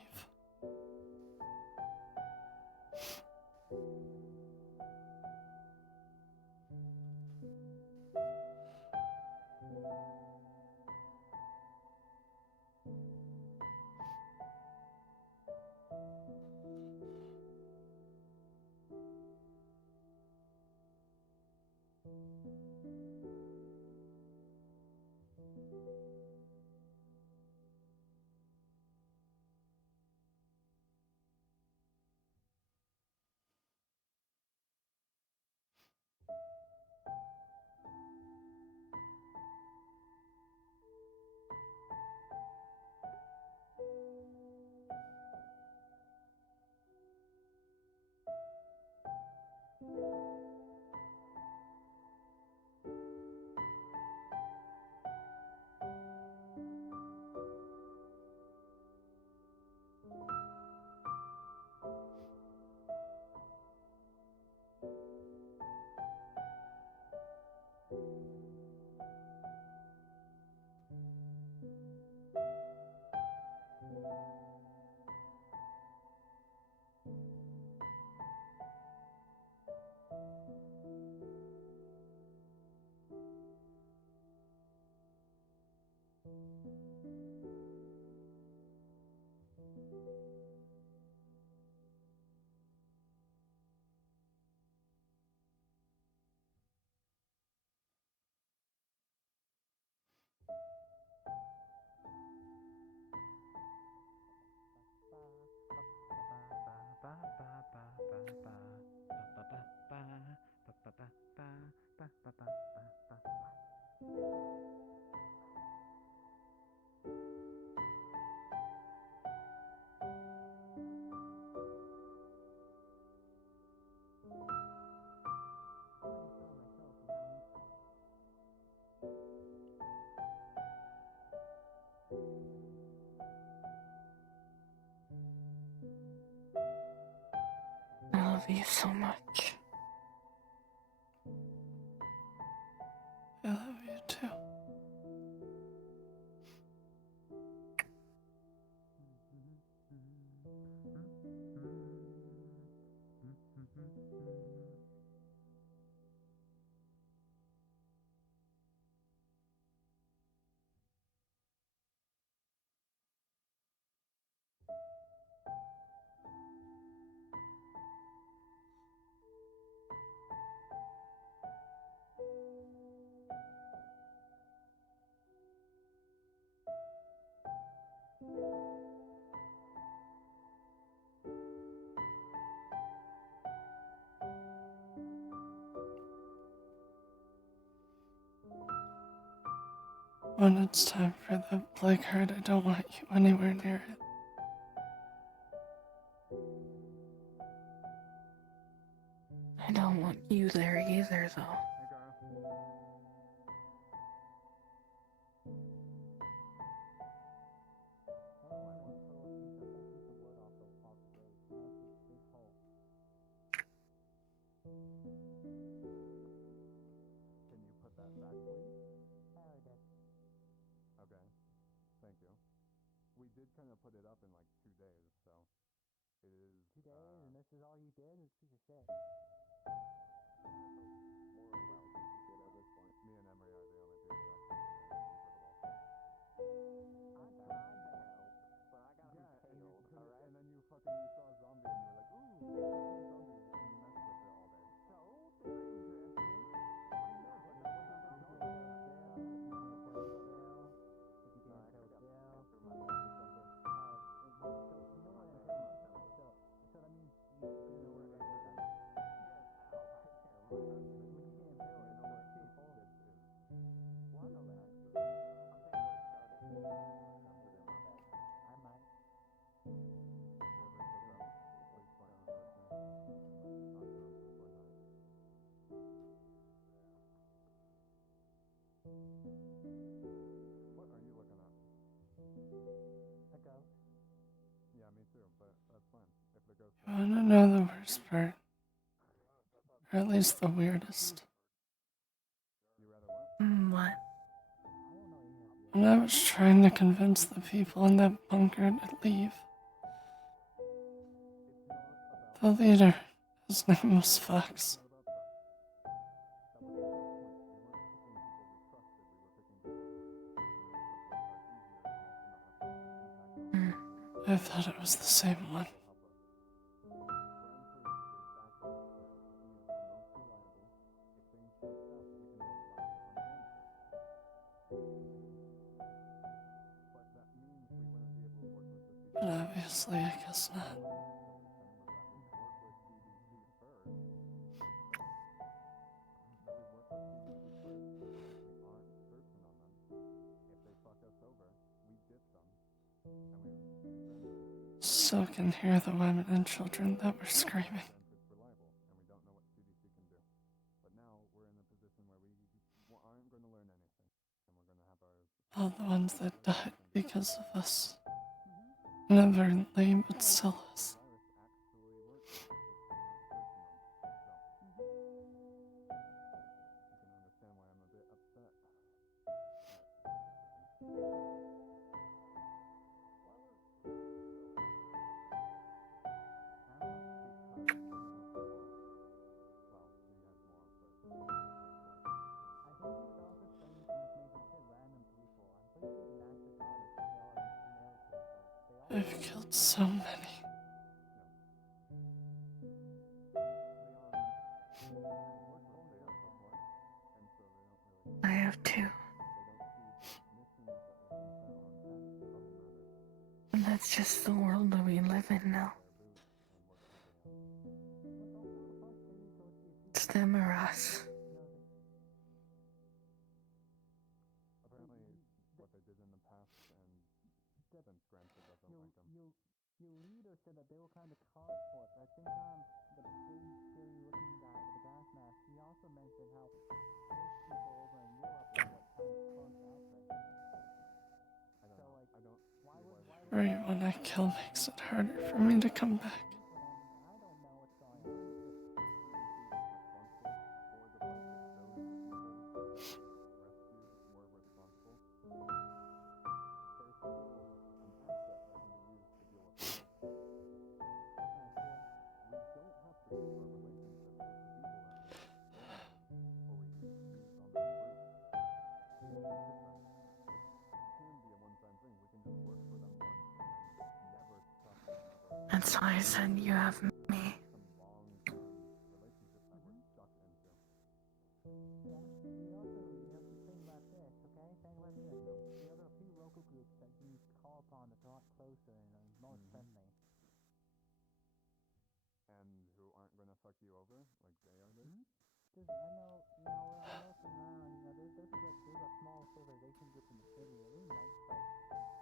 I love you so much. I love you too. When it's time for the plague herd, I don't want you anywhere near it. I don't want you there either, though. Can you put that back, please? Okay, thank you. We did kind of put it up in like 2 days, so it is. 2 days, and this is all you did? It's a piece of shit. More or less piece of shit at this point. Me and Emery are the only people that actually did anything for the welfare. I tried to help, but I got impaled, alright? And then you saw a zombie and you were like, ooh, zombie, and you messed with it all day. So, they're interesting. I know, but that wasn't the goal. If you get impaled, jail. If you get impaled, jail. So, you know what impaled is? So that means you know where it is. When you get impaled, you know where it is. Well, I know that. I'm saying where it started. I might. What are you looking at? A ghost. Yeah, me too, but that's fine. If the ghost. You wanna know the worst part? Or at least the weirdest. You rather what? What? When I was trying to convince the people in that bunker to leave, the leader, his name was Fox. I thought it was the same one. But obviously, I guess not. Still can hear the women and children that were screaming. All the ones that died because of us. Never lame, but still us. I've killed so many. I have two. And that's just the world that we live in now. It's them or us. Your leader said that they were kind of cause for it, but at the same time, the big, scary looking guy with the gas mask, he also mentioned how his people over in Europe are what kind of caused the outbreak. So, like, why would Everyone I kill makes it harder for me to come back. I don't know what's going on. That's why I said you have me. You have to think about this, okay? Think about this. There are a few local groups that you can call upon to talk fuck you over like they are did? Because I know, when I'm looking around, there's a small civilization group in the city. They're really nice, but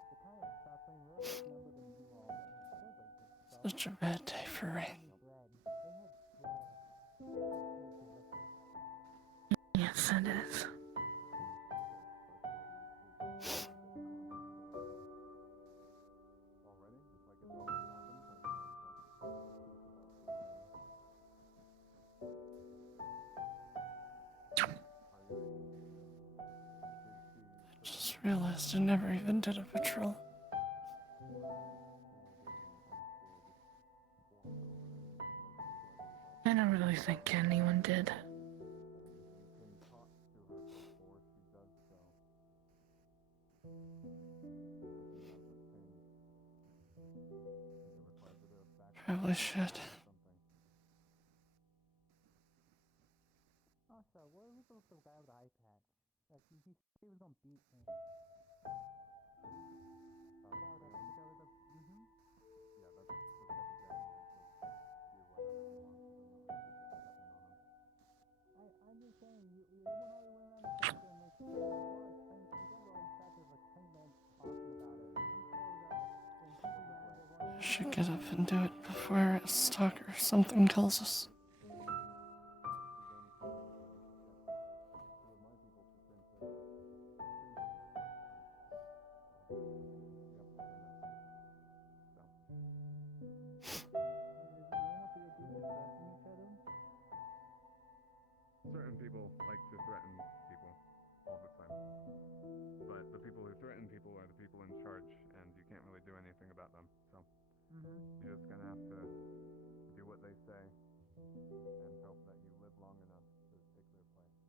they're kind of suffering. We're less number than you all, but they're like good stuff. Such a bad day for rain. Bread. They had bread. It was delicious. Yes, it is. Already? Like it's already happened? Just realized I never even did a patrol. I don't really think anyone did. Probably should. Also, what was the guy with the iPad? Like, he said he was gonna beat me. I'm just saying, you went all the way around the center and like, you guys always sat there for like 10 minutes talking about it. Should get up and do it before a stalker or something kills us. Certain people like to threaten people all the time. But the people who threaten people are the people in charge, and you can't really do anything about them. So you're just gonna have to do what they say and hope that you live long enough to take their place.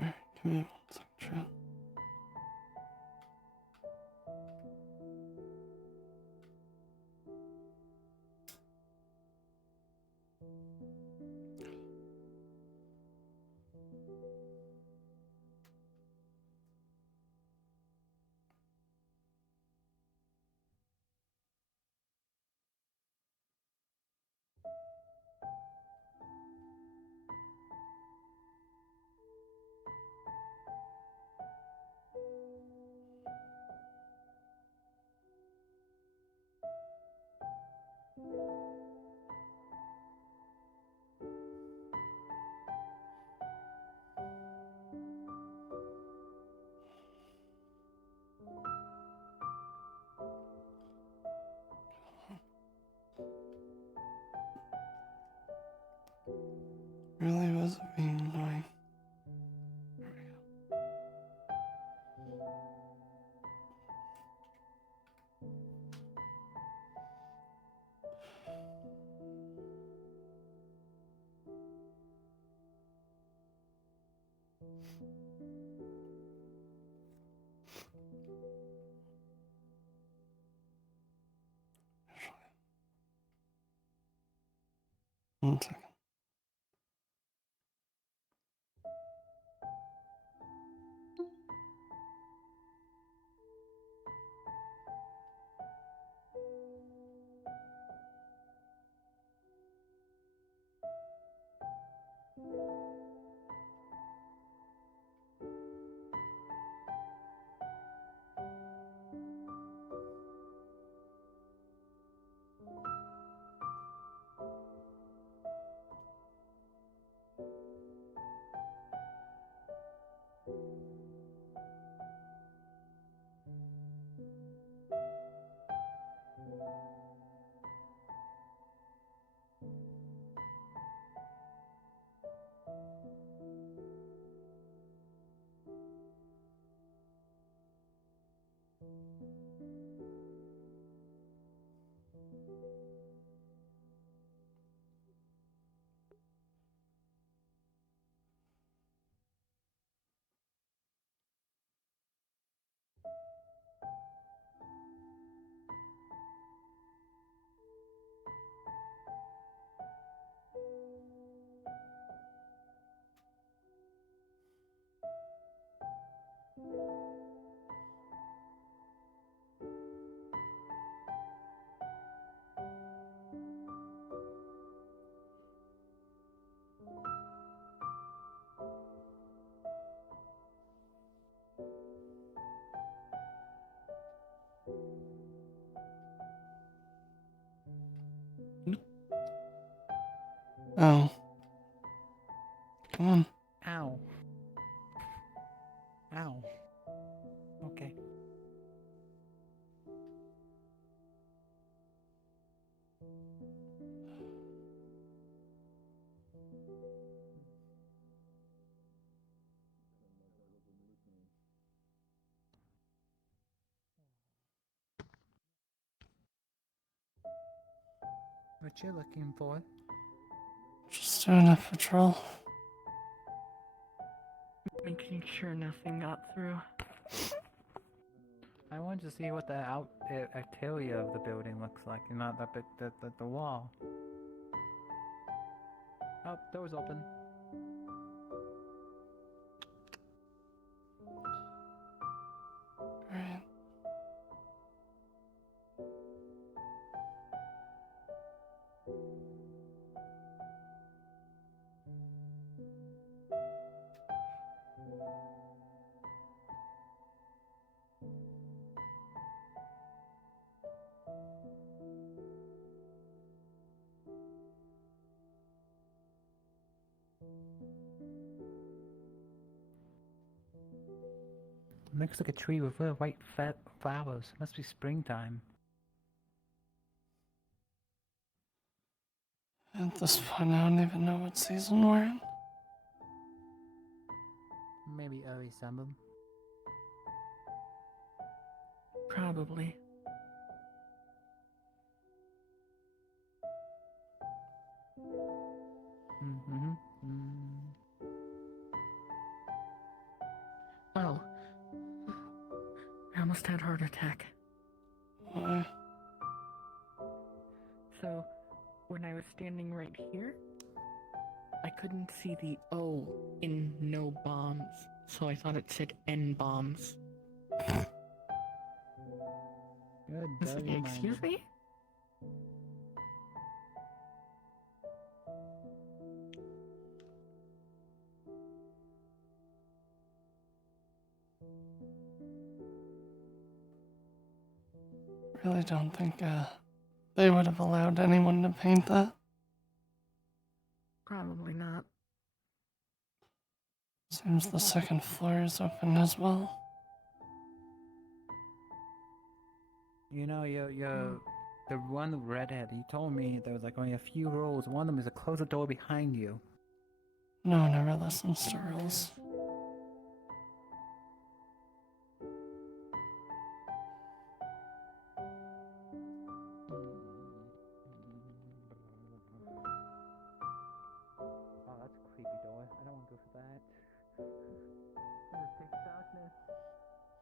Alright, give me 1 second, Trent. Really was being annoying. There we go. One second. Oh. Come on. Ow. Ow. Okay. What you looking for? Just doing a patrol. Making sure nothing got through. I wanted to see what the exterior of the building looks like, and not the wall. Oh, door's open. Right. Looks like a tree with little white fat flowers. Must be springtime. At this point, I don't even know what season we're in. Maybe early summer. Probably. Mm-hmm. Oh. I almost had a heart attack. Why? So, when I was standing right here, I couldn't see the O in no bombs, so I thought it said N bombs. Good. Excuse me? Really don't think they would have allowed anyone to paint that. Probably not. Seems the second floor is open as well. You know, the one redhead. You told me there was like only a few rules. One of them is to close the door behind you. No one ever listens to rules. Oh, that's a creepy door. I don't want to go for that. It's pitch darkness.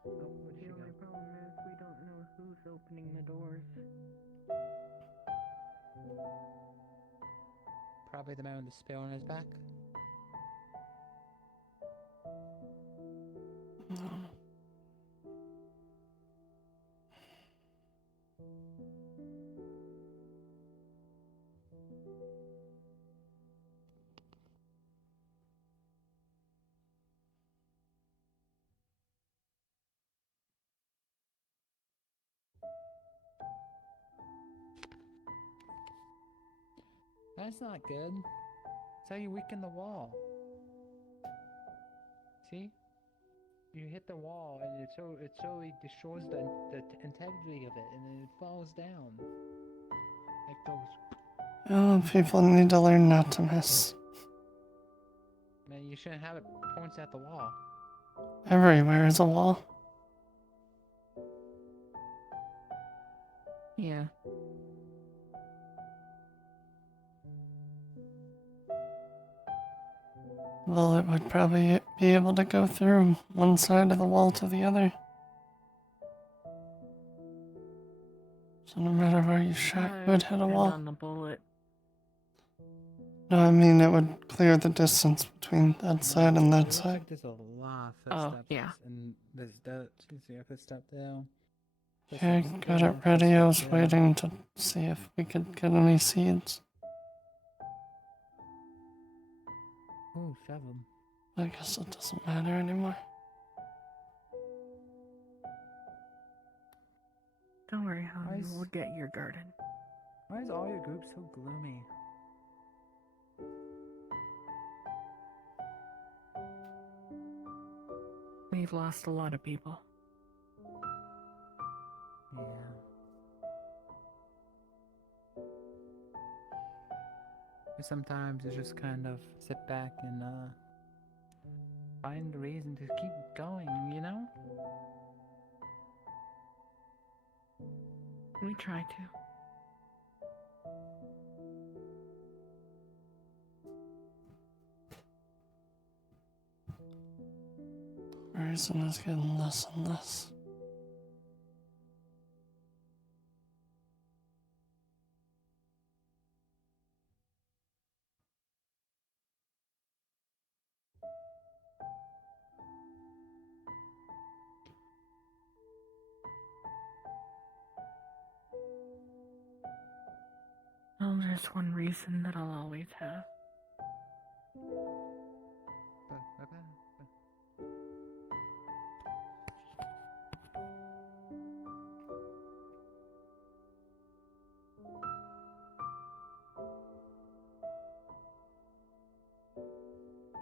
Oh, where'd she The go? only problem is we don't know who's opening the doors. probably the man with the spear on his back. No. That's not good. That's how you weaken the wall. See? You hit the wall, and it totally destroys the integrity of it, and then it falls down. Like those. Oh, people need to learn not to miss. Man, you shouldn't have it points at the wall. Everywhere is a wall. Yeah. Well, it would probably be able to go through one side of the wall to the other. So no matter where you shot, you would hit a wall. On the bullet. No, I mean it would clear the distance between that side and that Looks side. like there's a lot of Oh, footsteps. yeah. And there's that. You see a footstep there. Okay, Footsteps got there, it ready. I was footstep there. waiting to see if we could get any seeds. Ooh, 7. I guess it doesn't matter anymore. Don't worry, honey. Why is- We'll get your garden. Why is all your group so gloomy? We've lost a lot of people. Yeah. But sometimes it's just kind of sit back and find a reason to keep going, you know? We try to. Reason is getting less and less. Well, there's one reason that I'll always have.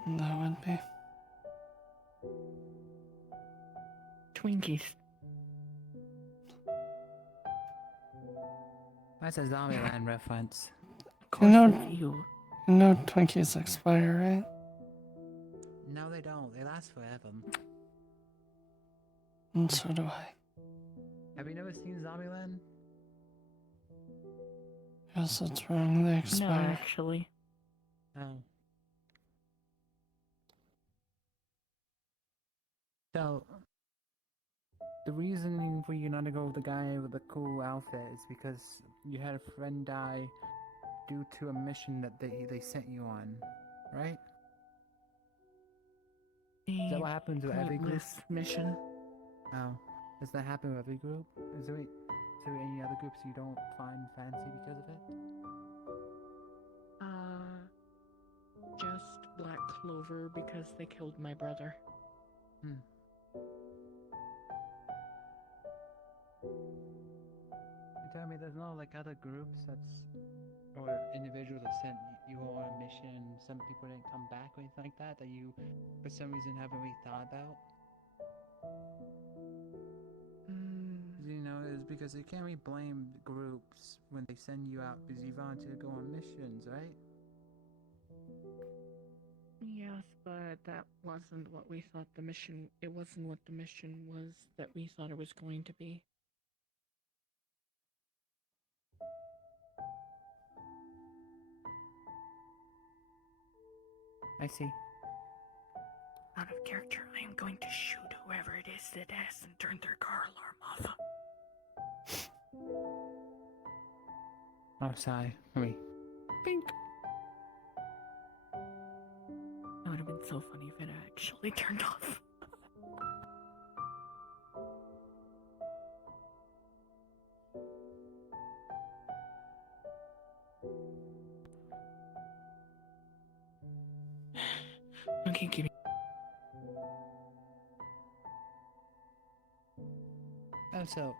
That would be. Twinkies. That's a Zombieland reference. Of You course know, it's you. you know Twinkies expire, right? No, they don't. They last forever. And so do I. Have you never seen Zombieland? Guess it's wrong, they No, expire. actually. Oh. So, the reasoning for you not to go with the guy with the cool outfit is because you had a friend die due to a mission that they sent you on, right? Is that what happens with every group? Pointless mission. Oh. Does that happen with every group? Is there any other groups you don't find fancy because of it? Just Black Clover because they killed my brother. Hmm. You tell me there's no like other groups or individuals that sent you on a mission and some people didn't come back or anything like that you for some reason haven't really thought about? You know, it's because you can't really blame the groups when they send you out because you volunteer to go on missions, right? Yes, but that wasn't what we thought the mission. It wasn't what the mission was that we thought it was going to be. I see. Out of character, I am going to shoot whoever it is that hasn't turned their car alarm off. Oh, sorry. Let me. Pink. it's so funny if it actually turned off. Okay, give me. Oh, so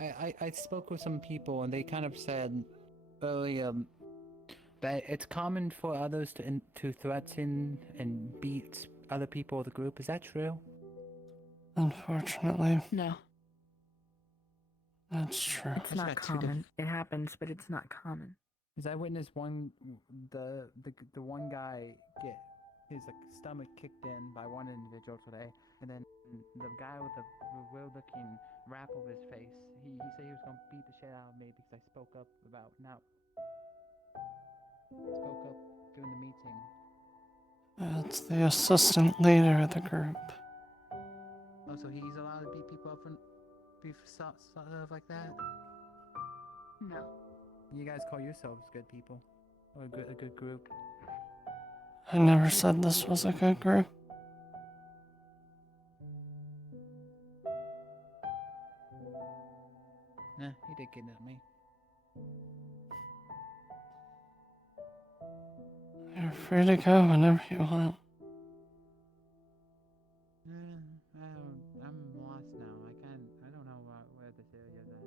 I spoke with some people and they kind of said earlier that it's common for others to threaten and beat other people of the group. Is that true? Unfortunately, No, that's true. it's not common. It happens, but it's not common. Because I witnessed the one guy get his stomach kicked in by one individual today, and then the guy with the weird-looking wrap over his face, he said he was gonna beat the shit out of me because I spoke up during the meeting. That's the assistant leader of the group. Oh, so he's allowed to beat people up and beef stuff like that? No. You guys call yourselves good people, or a good group? I never said this was a good group. Nah, he did get at me. You're free to go whenever you want. I'm lost now. I don't know where this area is at.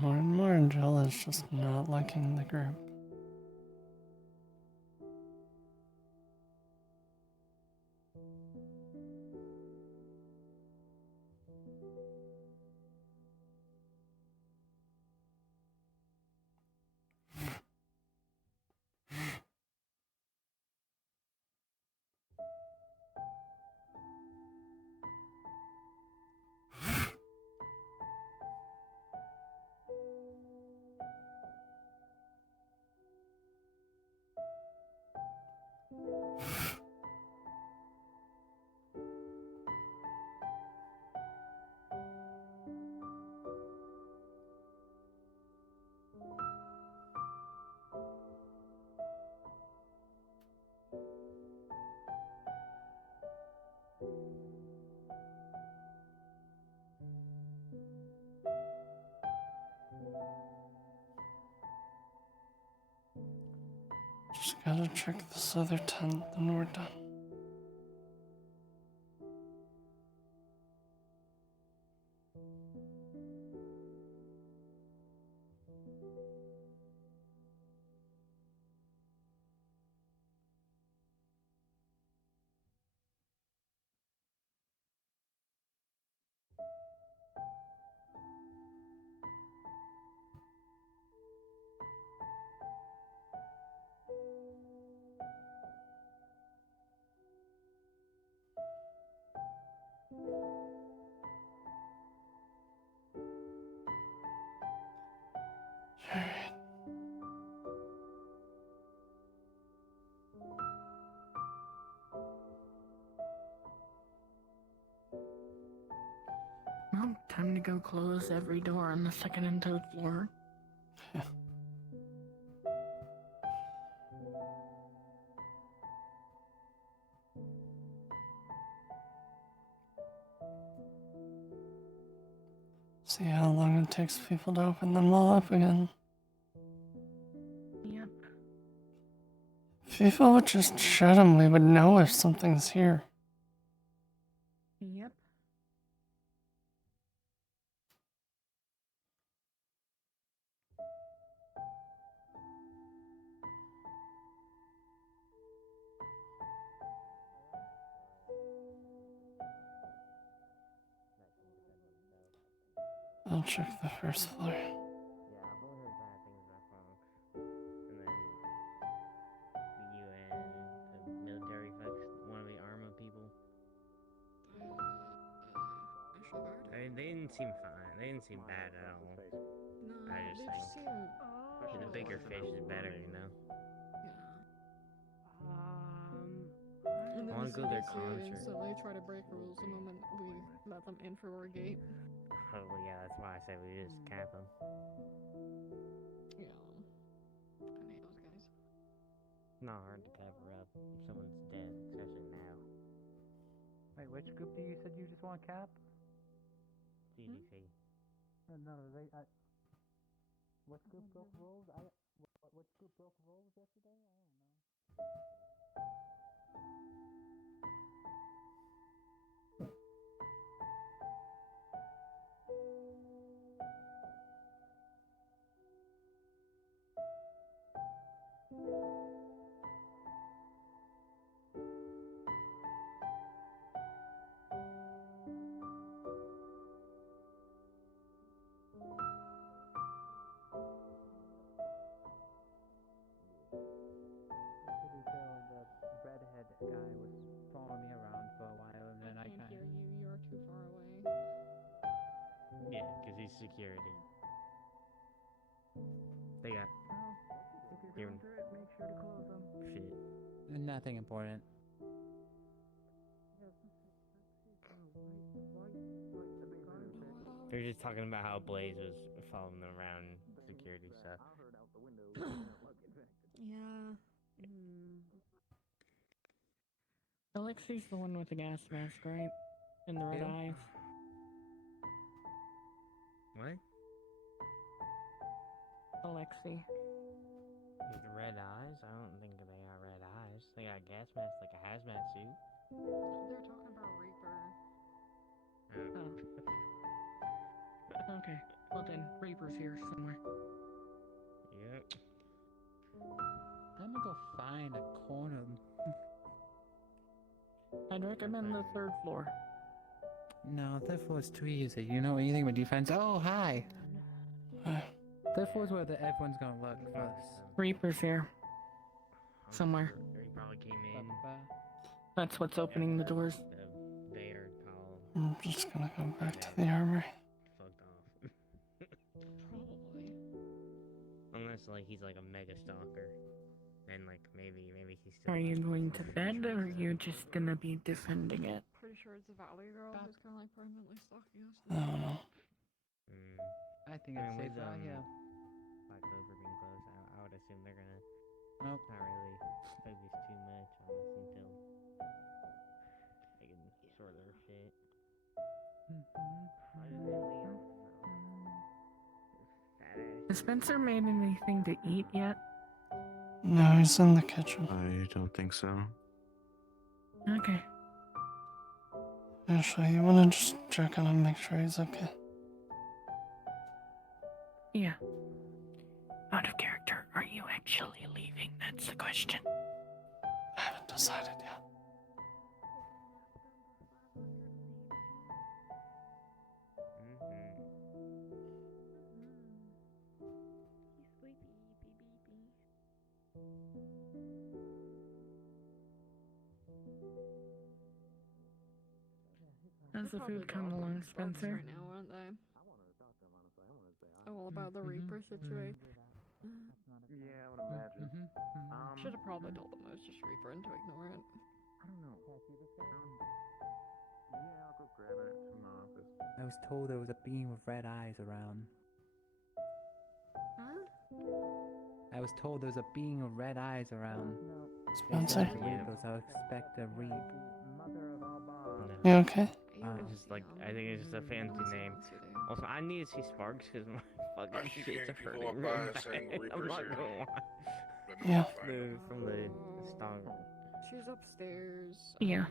More and more, Jill is just not liking the group. Just gotta check this other tent, then we're done. Well, time to go close every door on the second and third floor. See how long it takes people to open them all up again. Yep. If people would just shut them, we would know if something's here. Yep. I'll check the first floor. Yeah, I've only heard bad things about Fox. And then the UN, the military folks, one of the armor people. They didn't seem fine. They didn't seem bad at all. No, I they just just think seem. the bigger fish is better, you know? And I then wanna the go to their CDC concert. instantly try to break rules the moment we let them in through our gate. Oh, well, yeah, that's why I said we just cap them. Yeah. I hate those guys. Not hard to cover up if someone's dead, especially now. Wait, which group do you said you just want cap? CDC. No, what group broke rules? Which group broke rules yesterday? I don't know. The redhead guy was following me around for a while, and then I can't kind hear of. you. You're too far away. Yeah, because he's security. They got. If you're going through it, make sure to close them. Shit. Nothing important. They're just talking about how Blaze was following them around security stuff. Yeah. Alexi's the one with the gas mask, right? And the red Yeah. eyes. What? Alexi. With the red eyes? I don't think they got red eyes. They got gas masks like a hazmat suit. They're talking about Reaper. Oh. Okay. Well then, Reaper's here somewhere. Yep. I'm gonna go find a corner. I'd recommend the third floor. No, third floor is too easy. You know anything with defense? Oh, hi! Third floor is where everyone's gonna look first. Reaper's here. Somewhere. He probably came in. That's what's opening the doors. The Bayard call. I'm just gonna go back to the armory. Fucked off. Probably. Unless like he's like a mega stalker. Then like maybe he's still. Are you going to bed or are you just gonna be defending it? Pretty sure it's the Valley Girl who's kind of like permanently stalking us. I don't know. I think it's with, safer out here. Black Clover being close, I would assume they're gonna Nope. not really focus too much on us until they can sort their shit. Has Spencer made anything to eat yet? No, he's in the kitchen. I don't think so. Okay. Ashley, you wanna just check on him, make sure he's okay? Yeah. Out of character, are you actually leaving? That's the question. I haven't decided yet. How's the food coming along, Spencer? Right now, aren't they? All about the Reaper situation. Yeah, I would imagine. Should have probably told them it was just Reaper and to ignore it. I don't know. Yeah, I'll go grab it from the office. I was told there was a being with red eyes around. Huh? I was told there was a being with red eyes around. Spencer? Reapers, I expect a reap. You okay? It's just like I think it's just a fancy name. Also, I need to see Sparks because my fucking keep shit's hearing people hurting up really by saying bad. I'm Reaper's not here. gonna lie. Yeah. From the start. She's upstairs. Yeah.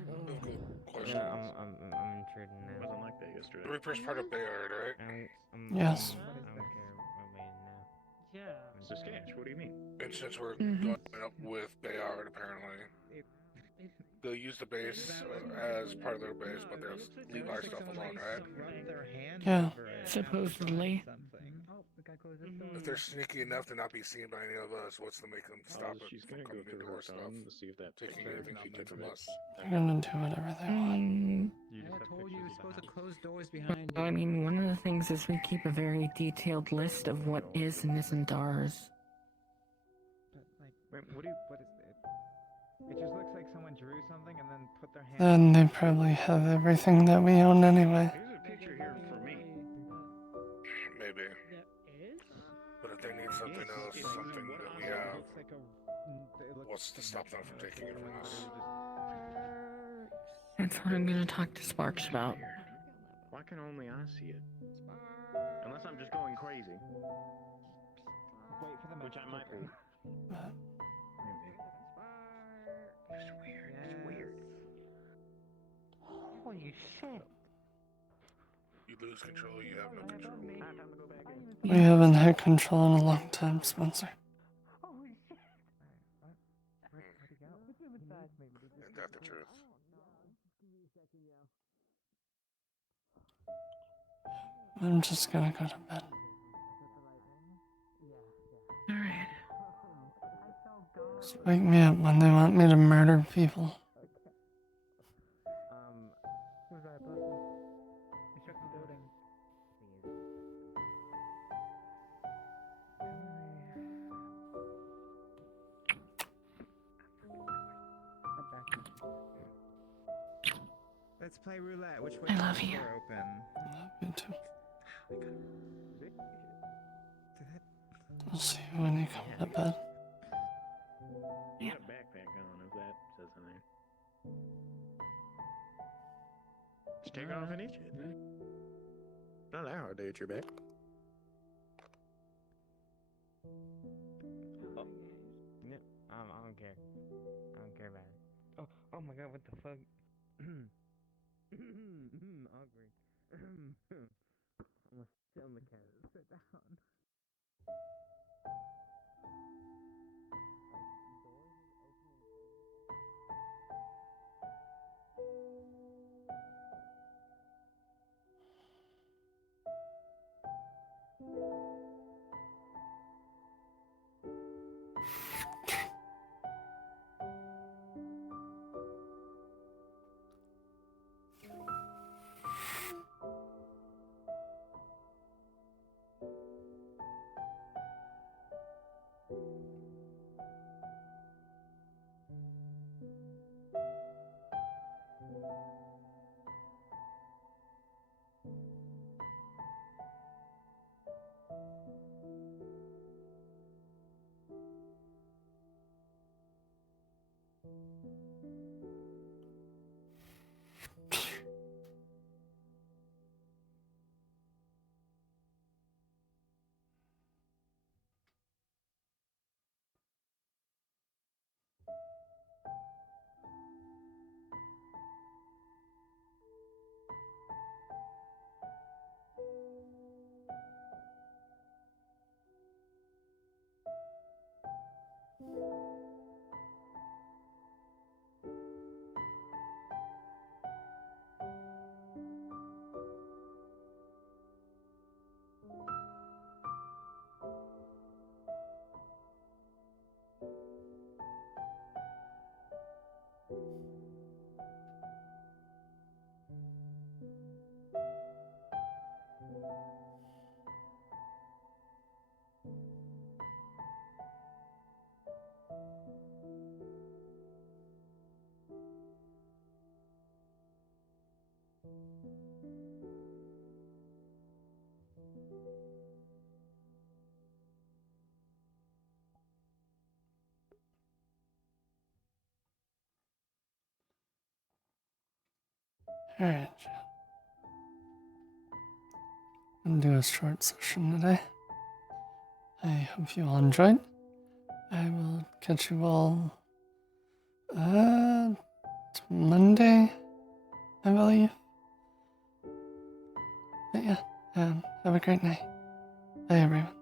Question. Yeah, I'm intruding now. Wasn't like that yesterday. The Reaper's part of Bayard, right? Yes. I don't care what way now. Yeah. So Scash, what do you mean? And since we're Mhm. going up with Bayard, apparently. they'll use the base as part of their base, but they'll leave our stuff alone, right? Yeah. Supposedly. If they're sneaky enough to not be seen by any of us, what's to make them stop it She's from gonna go coming through into her our stuff? phone to see if that Taking picture anything she she needs took from of us. They're gonna do whatever they want. I told you you're supposed to close doors behind you. I mean, one of the things is we keep a very detailed list of what is and isn't ours. But like, what is it? It just looks like someone drew something and then put their hand. Then they probably have everything that we own anyway. There's a picture here for me. Maybe. But if they need something else, something that we have, what's to stop them from taking it from us? That's what I'm gonna talk to Sparks about. Why can only I see it? Unless I'm just going crazy. Wait for the Which I might be. It's weird. It's weird. Holy shit. You lose control, you have no control. We haven't had control in a long time, Spencer. Holy shit. Where'd he go? Isn't that the truth? I'm just gonna go to bed. Alright. Just wake me up when they want me to murder people. Who's that person? He struck the building. Let's play roulette. Which way I is love the you. door open? Me too. Did that? I'll see you when you come to bed. You got a backpack on, if that says anything. Just take it off and eat it. Not that hard to eat your back. Oh. No, I don't care. I don't care about it. Oh my god, what the fuck? Awkward. I'm gonna tell the cat to sit down. Alright. I'm gonna do a short session today. I hope you all enjoyed. I will catch you all Monday, I believe. But yeah, have a great night. Bye everyone.